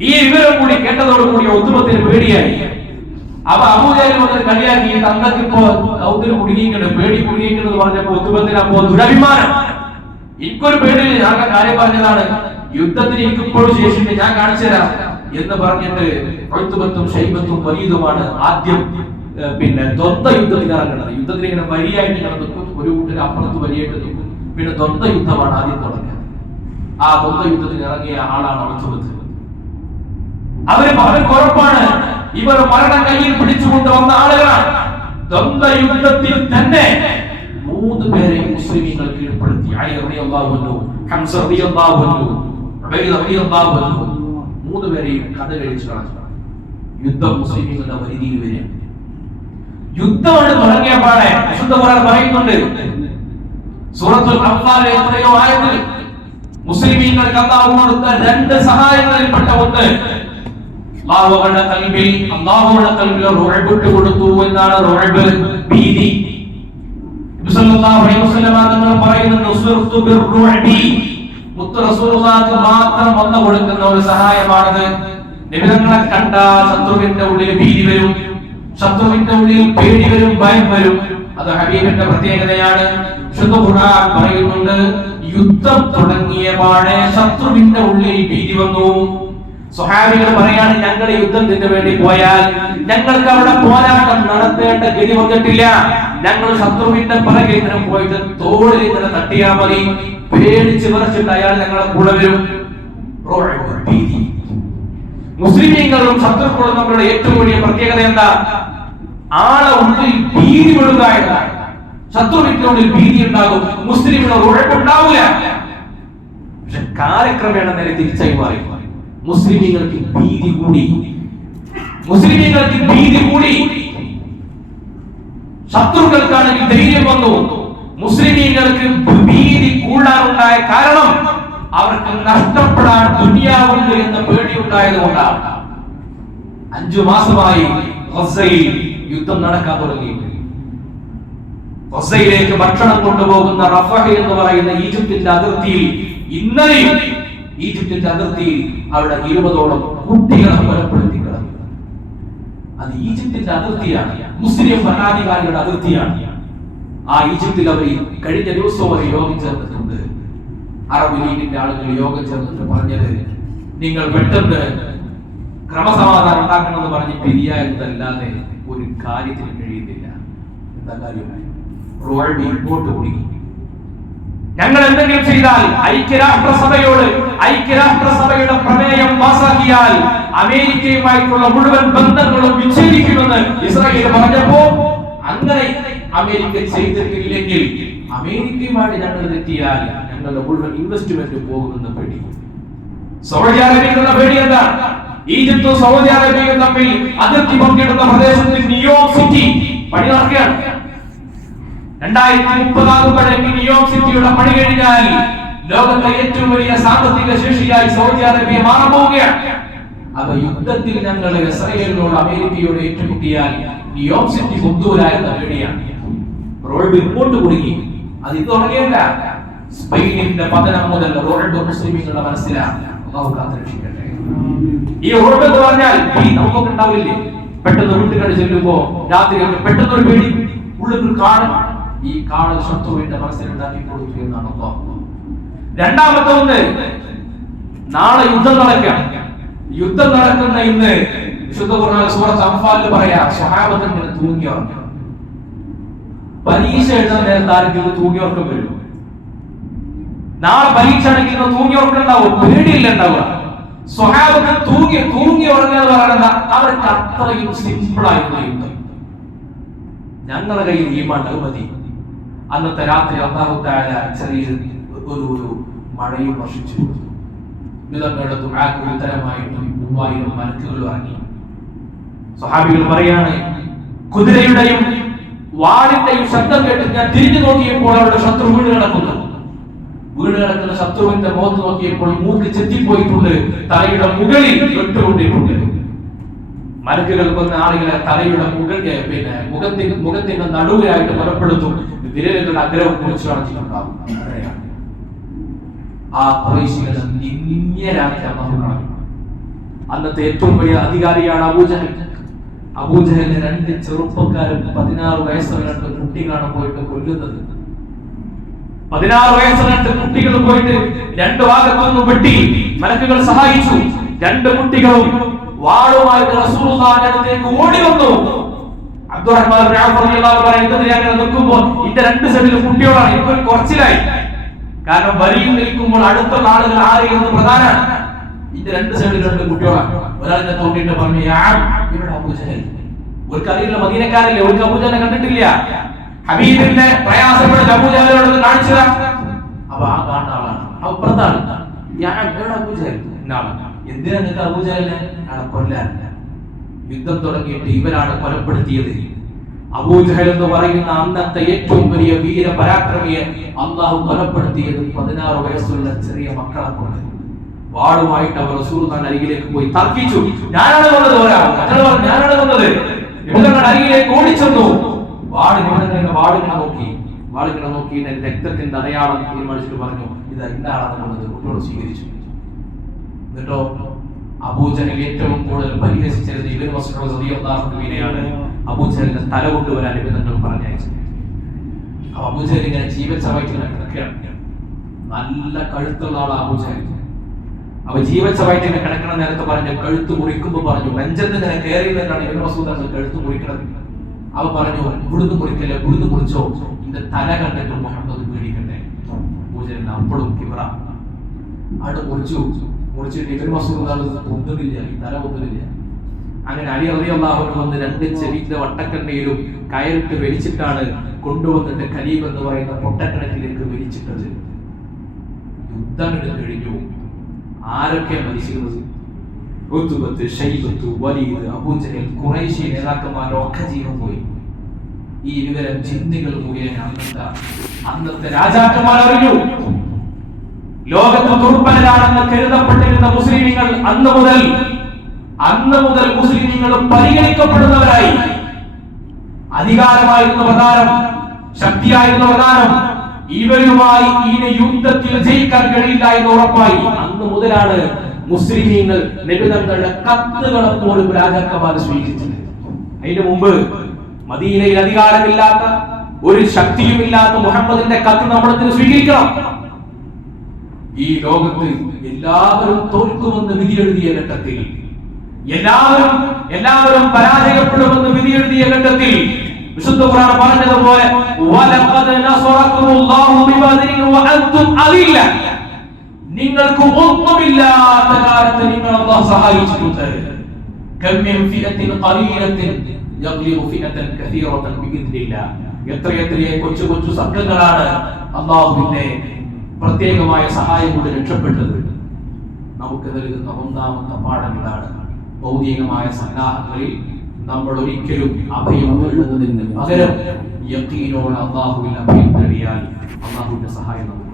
ഈ വിവരം കൂടി കേട്ടതോടുകൂടി ഉത്തുബത്തിന് പേടിയായി. അപ്പൊ അബൂജഹൽ വന്നിട്ട് കളിയാക്കി, ഈ തന്തക്കിപ്പോ ഔത്തിന് കുടുങ്ങിയിരിക്കണ്, പേടി കുടുങ്ങിയിരിക്കുന്നത് പറഞ്ഞപ്പോ ഉത്തുബത്തിന് അപ്പോ ദുരഭിമാനം. എനിക്കൊരു പേടിയില്ല, ഞാൻ കാര്യം പറഞ്ഞതാണ്. യുദ്ധത്തിന് എനിക്കിപ്പോഴും ശേഷിയുണ്ട്, ഞാൻ കാണിച്ചു തരാം എന്ന് പറഞ്ഞിട്ട് ഉത്ബത്തും ഷൈബത്തും വലീദുമാണ് ആദ്യം ദ്വന്ദ്വ യുദ്ധത്തിന് ഇറങ്ങുന്നത്. യുദ്ധത്തിന് ഇങ്ങനെ വരിയായിട്ട് നടന്നിട്ടും ഒരു കൂട്ടർ അപ്പുറത്ത് വരിയായിട്ട് നിൽക്കും. പിന്നെ ദ്വന്ദ്വ യുദ്ധമാണ് ആദ്യം തുടങ്ങിയത്. ആ ദ്വന്ദ്വ യുദ്ധത്തിന് ഇറങ്ങിയ ആളാണ് ഉത്ബത്ത്. അവര് ഉറപ്പാണ് ഇവർ മരണം കയ്യിൽ പിടിച്ചുകൊണ്ട് വന്ന ആളുകളാണ്. ദ്വന്ദ്വ യുദ്ധത്തിൽ തന്നെ 3 പേരെ മുസ്ലിമീങ്ങൾ കീഴ്പ്പെടുത്തി. അലി റളിയല്ലാഹു അൻഹു, ഹംസ റളിയല്ലാഹു അൻഹു, ഉബൈദ റളിയല്ലാഹു അൻഹു, 3 പേരെയും കഥ കഴിച്ചു കളഞ്ഞു. യുദ്ധം മുസ്ലിമീങ്ങളുടെ പരിധിയിൽ വരിക. യുദ്ധമാണ് തുടങ്ങിയ പാടെ വിശുദ്ധ ഖുർആൻ പറയുന്നുണ്ട്. സൂറത്തുൽ അൻഫാലിലെ എത്രയോ ആയത്തിൽ മുസ്ലിമീങ്ങൾക്ക് അല്ലാഹു കൊടുത്ത 2 സഹായങ്ങളിൽപ്പെട്ട ഒന്ന് അല്ലാഹുവിന്റെ ഖൽബിൽ റുഅബ് കൊടുത്തു എന്നാണ്. റുഅബ്, ഭീതി. സല്ലല്ലാഹു അലൈഹി വസല്ലം തങ്ങൾ പറയുന്നു, സുർതു ബിർറുഅബി, മുത്ത് റസൂലുള്ളാഹിക്ക് മാത്രം വന്നു കൊടുക്കുന്ന ഒരു സഹായമാണത്. നബി തങ്ങളെ കണ്ട ശത്രുവിന്റെ ഉള്ളിൽ ഭീതി വരും, ശത്രുവിന്റെ ഉള്ളിൽ പേടി വരും, ഭയം വരും. അത് ഹബീബിന്റെ പ്രത്യേകതയാണ്. വിശുദ്ധ ഖുർആൻ പറയുന്നുണ്ട്, യുദ്ധം തുടങ്ങിയ പാടെ ശത്രുവിന്റെ ഉള്ളിൽ ഭീതി വന്നു. സ്വഹാബികൾ പറയാണ്, ഞങ്ങൾ യുദ്ധത്തിന് വേണ്ടി പോയാൽ ഞങ്ങൾക്ക് അവിടെ പോരാട്ടം നടത്തേണ്ട ഗതി വന്നിട്ടില്ല. ഞങ്ങൾ ശത്രുവിന്റെ പിറകെ ഇങ്ങനെ പോയിട്ട് തോളിൽ ഇങ്ങനെ തട്ടിയാൽ മതി, പേടിച്ച് വിറച്ചിട്ട് അയാൾ ഞങ്ങളെ കൂടെ വരും. മുസ്ലിമീങ്ങളും ശത്രുക്കളും നമ്മളുടെ ഏറ്റവും വലിയ പ്രത്യേകത എന്താ? ആളെ ഉള്ളിൽ ഭീതി വിടുക എന്നതാണ്. ശത്രുവിന്റെ ഉള്ളിൽ ഭീതി ഉണ്ടാകും, മുസ്ലിമിന് ഉഴപ്പുണ്ടാവില്ല. പക്ഷെ കാലക്രമേണ നേരെ തിരിച്ചായി മാറി. മുസ്ലിമീങ്ങൾക്ക് ഭീതി കൂടി, മുസ്ലിമീങ്ങൾക്ക് ഭീതി കൂടി. ശത്രുക്കൾക്കാണെങ്കിൽ ധൈര്യം വന്നു. മുസ്ലിമീങ്ങൾക്ക് ഭീതി കൂടാനുണ്ടായ കാരണം അവർക്ക് നഷ്ടപ്പെടാൻ ദുനിയാവുണ്ട് എന്ന പേടി ഉണ്ടായത് കൊണ്ടാണ്. 5 മാസമായി ഗസയിൽ യുദ്ധം നടക്കാൻ തുടങ്ങി. ഗസയിലേക്ക് ഭക്ഷണം കൊണ്ടുപോകുന്ന റഫഹ എന്ന് പറയുന്ന ഈജിപ്തിന്റെ അതിർത്തിയിൽ ഇന്നലെ ഈജിപ്തിന്റെ അതിർത്തിയിൽ അവിടെ 20ഓളം കുട്ടികളെ കൊലപ്പെടുത്തി കിടന്നു. അത് ഈജിപ്തിന്റെ അതിർത്തിയാണ്, മുസ്ലിം ഭരണാധികാരികളുടെ അതിർത്തിയാണ്. ആ ഈജിപ്തിൽ അവർ കഴിഞ്ഞ ദിവസവും അവർ യോഗം ചേർന്നിട്ടുണ്ട്. അറബ് ലീഗിന്റെ ആളുകൾ യോഗം ചേർന്നിട്ട് പറഞ്ഞത്, നിങ്ങൾ പെട്ടെന്ന് ക്രമസമാധാനം ഉണ്ടാക്കണമെന്ന് പറഞ്ഞ് പിരിയ എന്നതല്ലാതെ ഒരു കാര്യത്തിന് കഴിയുന്നില്ല. എന്താ കാര്യമായി? ഇങ്ങോട്ട് കുടുങ്ങി. ഞങ്ങൾ എന്തെങ്കിലും ചെയ്താൽ ഐക്യരാഷ്ട്രസഭയുടെ പ്രമേയം പാസാക്കിയാൽ അമേരിക്കയുമായിട്ടുള്ള മുഴുവൻ ബന്ധങ്ങളും വിച്ഛേദിക്കുമെന്ന് ഇസ്രായേൽ പറഞ്ഞപ്പോ, അങ്ങനെ അമേരിക്ക ചെയ്തിട്ടില്ലെങ്കിൽ അമേരിക്കയുമായിട്ട് ഞങ്ങൾ തെറ്റിയാൽ ഞങ്ങളുടെ മുഴുവൻ ഇൻവെസ്റ്റ്മെന്റ് പോകുമെന്ന് പേടി. സൗദി അറേബ്യയുടെ പേടി എന്താ? ഈജിപ്തും സൗദി അറേബ്യയും തമ്മിൽ അതിർത്തി പങ്കിടുന്ന പ്രദേശത്ത് ന്യൂയോർക്ക് സിറ്റി പണി നടക്കുകയാണ്. 2030 ആകുമ്പോഴേക്ക് ന്യൂയോർക്ക് സിറ്റിയുടെ പണി കഴിഞ്ഞാൽ ലോകത്തെ ഏറ്റവും വലിയ സാമ്പത്തിക ശേഷിയായി സൗദി അറേബ്യ മാറാൻ പോവുകയാണ്. അപ്പൊ യുദ്ധത്തിൽ ഞങ്ങൾ ഇസ്രായേലിനോട് അമേരിക്കയോട് ഏറ്റുമുട്ടിയാൽ ന്യൂയോർക്ക് സിറ്റി ബുദ്ധൂല എന്ന പേടിയാണ്. ഇങ്ങോട്ട് കുടുങ്ങി. അത് ഇത് തുടങ്ങിയല്ല, സ്പെയിനിന്റെ പതനം മുതൽ റോഡ് മുസ്ലിമീങ്ങളുടെ മനസ്സിലാണ്. അല്ലാഹു കാത്തുരക്ഷിക്കട്ടെ. ഈ റോഡ് എന്ന് പറഞ്ഞാൽ നമുക്കൊക്കെ ഉണ്ടാവില്ലേ, പെട്ടെന്ന് വീട്ടുകാട് ചെല്ലുമ്പോ രാത്രി പെട്ടെന്ന് ഒരു പേടി, ഉള്ളിൽ കാണും. ഈ കാണൽ ശത്രുവിന്റെ മനസ്സിലുണ്ടാക്കി കൊടുത്തു എന്നാണ് അല്ലാഹു. രണ്ടാമത്തെ ഒന്ന്, നാളെ യുദ്ധം നടക്കാം. യുദ്ധം നടക്കുന്ന ഇന്ന് വിശുദ്ധ ഖുർആൻ സൂറത്ത് അൻഫാലിൽ പറയാ, സ്വഹാബത്ത് ഇങ്ങനെ തൂങ്ങി ഉറങ്ങും. പരീക്ഷ എഴുതാൻ നേരത്തെ ആരെങ്കിലും തൂങ്ങി ഉറക്കം വരും? നാളെ പരീക്ഷ ആണെങ്കിൽ തൂങ്ങി ഉറക്കം ഉണ്ടാവും, പേടിയില്ല ഉണ്ടാവുക. സ്വഹാബത്ത് തൂങ്ങി ഉറങ്ങുക എന്ന് പറയുന്നത് അവർക്ക് അത്രയും സിമ്പിൾ ആയിരുന്നു യുദ്ധം. ഞങ്ങളുടെ കയ്യിൽ ഈമാൻ മതി. അന്നത്തെ രാത്രി അല്ലാഹു തആല ചെറിയ ഒരു മഴയും വർഷിച്ചു. യുദ്ധങ്ങളുടെ ദുആക്ക് ഉത്തരമായിട്ട് 3000 മലക്കുകൾ ഇറങ്ങി. സ്വഹാബികൾ പറയാണ്, കുതിരയുടെയും വാളിന്റെയും ശബ്ദം കേട്ട് ഞാൻ തിരിഞ്ഞു നോക്കിയപ്പോൾ അവരുടെ ശത്രു വീണ് കിടക്കുന്ന ശത്രുവിന്റെ മുഖത്ത് നോക്കിയപ്പോൾ മൂക്ക് ചെത്തിപ്പോയിട്ടുണ്ട്, തലയുടെ മുകളിൽ വെട്ടുകൊണ്ടിട്ടുണ്ട്. മലക്കുകൾ കൊന്ന ആളുകളെ തലയുടെ മുഖത്തിന്റെ നടുവിലായിട്ട് കൊലപ്പെടുത്തും, വിരലുകളുടെ അഗ്രഹം കുറിച്ച് കാണിച്ചിട്ടുണ്ടാവും. ആ ഖുറൈശികളെ നിന്ദ്യരാക്കി അല്ലാഹു കളഞ്ഞു. അന്നത്തെ ഏറ്റവും വലിയ അധികാരിയാണ് അബൂജഹൽ. അബൂജഹലിനെ 2 ചെറുപ്പക്കാരും 16 വയസ്സുള്ള 2 കുട്ടികളാണ് പോയിട്ട് കൊല്ലുന്നത്. 16 വയസ്സുള്ള 2 കുട്ടികൾ പോയിട്ട് 2 ഭാഗത്തുനിന്നും വെട്ടി. മലക്കുകൾ സഹായിച്ചു. 2 കുട്ടികളും വാളുമായിട്ട് റസൂലുള്ളാഹിന്റെ അടുത്തേക്ക് ഓടി വന്നു. അബ്ദുറഹ്മാൻ ഇബ്നു ഔഫ് റളിയല്ലാഹു അൻഹു പറയുന്നത്, ഞാൻ നിൽക്കുമ്പോൾ ഇതിന്റെ 2 സൈഡിലും കുട്ടികളാണ്. ഇപ്പോൾ കുറച്ചിലായി, കാരണം വരിയിൽ നിൽക്കുമ്പോൾ അടുത്തുള്ള ആളുകൾ ആരെയെന്ന് പ്രധാനമാണ്. ഇതിന്റെ 2 സൈഡിലും 2 കുട്ടികളാണ്. ഒരാളിനെ തോണ്ടിട്ട് പറഞ്ഞു, ഇവിടെ അബൂജഹൽ. ഒരു അറിയില്ല, മദീനക്കാരല്ലേ, ഒരു അബൂജഹലിനെ കണ്ടിട്ടില്ല. ഹബീബിന്റെ പ്രയാസപ്പെടുന്ന അബൂജഹലിനോട് കാണിച്ചത്. അപ്പൊ ആ കാണുന്ന ആളാണ്, അപ്പുറത്താണ്. അബൂജഹൽ എന്തിനാ നിങ്ങൾക്ക് അബൂജഹലിനെ കൊല്ലാൻ? യുദ്ധം തുടങ്ങിയിട്ട് ഇവരാണ് കൊലപ്പെടുത്തിയത്. അബൂജഹൽ എന്ന് പറയുന്ന അന്നത്തെ ഏറ്റവും വലിയ വീര പരാക്രമിയെ അല്ലാഹു കൊലപ്പെടുത്തിയത് 16 വയസ്സുള്ള ചെറിയ മക്കളെ കൊണ്ട്. വാളുമായിട്ട് അവർ റസൂലുള്ളാഹിന്റെ അരികിലേക്ക് പോയി തർക്കിച്ചു. ഞാനാണ് കൊന്നത്, ഞാനാണ് കൊന്നത്. നിങ്ങളുടെ അരികിലേക്ക് ഓടിച്ചെന്നു. വാളിങ്ങനെ നോക്കി രക്തത്തിന്റെ അടയാളം തീരുമാനിച്ചിട്ട് പറഞ്ഞു, ഇത് എന്താണെന്ന് കൊന്നത്. കുട്ടിയോട് സ്വീകരിച്ചു. എന്നിട്ടോ അബൂജഹൽ ഏറ്റവും കൂടുതൽ പരിഹസിച്ചത് ഇബ്നു മസ്ഊദ് റളിയല്ലാഹു അൻഹുവിനെയാണ്. അബൂജഹലിന്റെ തല കൊണ്ടുവരാൻ ഇബ്നു പറഞ്ഞയച്ചു. അബൂജഹൽ ഇങ്ങനെ ജീവച്ചവായിട്ട് കിടക്കുകയാണ്. നല്ല കഴുത്തുള്ള ആളാണ് അബൂജഹൽ. അവ ജീവച്ചവായിട്ട് കിടക്കണ നേരത്തെ പറഞ്ഞു, കഴുത്ത് മുറിക്കുമ്പോൾ പറഞ്ഞു, നെഞ്ചത്ത് ഇങ്ങനെ കയറി നിന്നാണ് ഇബ്നു മസ്ഊദ് കഴുത്ത് മുറിക്കണത്. അവ പറഞ്ഞു, ഇവിടുന്ന് മുറിക്കല്ലേ, ഇവിടുന്ന് മുറിച്ചോ, ഇതിന്റെ തല കണ്ടിട്ട് മുഹമ്മദ് പേടിക്കട്ടെ. അബൂജഹലിന് അപ്പോഴും കിബ്ര. അവിടെ മുറിച്ചിട്ട് ഇബ്നു മസ്ഊദ് പൊന്തുന്നില്ല, ഈ തല പൊന്തുന്നില്ല. അങ്ങനെ അലി റളിയല്ലാഹു അൻഹു വന്ന് 2 ചെവിന്റെ വട്ടക്കണ്ണയിലും കയറിട്ട് വലിച്ചിട്ടാണ് കൊണ്ടുവന്നിട്ട് ഖലീബ് എന്ന് പറയുന്ന പൊട്ടക്കിണറ്റിലേക്ക് വലിച്ചിട്ടത്. യുദ്ധം കഴിഞ്ഞു. ആരൊക്കെ മരിച്ചിരുന്നത്? ഉത്ബത്ത്, ഷൈബത്ത്, വലീദ്, അബൂജഹൽ, ഖുറൈശി നേതാക്കന്മാരൊക്കെ ജീവൻ പോയി. ഈ വിവരം ചിന്തികൾ മുഖേന അന്നത്തെ രാജാക്കന്മാർ അറിഞ്ഞു. ലോകത്ത് ദുർബലരാണെന്ന് കരുതപ്പെട്ടിരുന്ന മുസ്ലിമീങ്ങൾ അന്ന് മുതൽ മുസ്ലിമീങ്ങൾ പരിഗണിക്കപ്പെടുന്നവരായി. അധികാരമായിരുന്ന പ്രധാനം, ശക്തിയായിരുന്ന പ്രധാനം. ഇവരുമായി ഇനി യുദ്ധത്തിൽ ജയിക്കാൻ കഴിയില്ല എന്ന് ഉറപ്പായി. അന്ന് മുതലാണ് മുസ്ലിമീങ്ങൾ നബി തങ്ങളുടെ കത്തുകളെ പോലും രാജാക്കന്മാർ സ്വീകരിച്ചത്. അതിനു മുമ്പ് മദീനയിൽ അധികാരമില്ലാത്ത, ഒരു ശക്തിയുമില്ലാത്ത മുഹമ്മദിന്റെ കത്ത് നമ്മളത്തിന് സ്വീകരിക്കണം. ഈ ലോകത്ത് എല്ലാവരും തോൽക്കുമെന്ന് വിധി എഴുതിയ ഘട്ടത്തിൽ, എല്ലാവരും പരാജയപ്പെടുമെന്ന് വിധി എഴുതിയ ഘട്ടത്തിൽ വിശുദ്ധ ഖുർആൻ പറഞ്ഞതുപോലെ വലഖദ് നസറകുമുല്ലാഹു ബിബദരിൻ വഅൻതും അദില്ല, നിങ്ങൾക്ക് ഒന്നുമില്ലാത്ത കാലത്ത് നിങ്ങൾ അല്ലാഹു സഹായിച്ചിട്ടുണ്ട്. കം മിൻ ഫിഅത്തിൻ ഖലീലത്തിൻ യഗ്ലിബു ഫിഅതൻ കസീറതൻ ബിഇദ്നില്ലാഹ്. എത്രയെത്ര കൊച്ചു സംഘങ്ങളാണ് അല്ലാഹുവിന്റെ പ്രത്യേകമായ സഹായം കൊണ്ട് രക്ഷപ്പെട്ടത്. നമുക്ക് നൽകുന്ന ഒന്നാമത്തെ പാഠം ഇതാണ്. ഭൗതികമായ സന്നാഹങ്ങളിൽ നമ്മൾ ഒരിക്കലും അഭയം തേടുന്നതിന് പകരം യഖീനോടെ അല്ലാഹുവിൽ അഭയം തേടിയാൽ അല്ലാഹുവിന്റെ സഹായം നമുക്ക്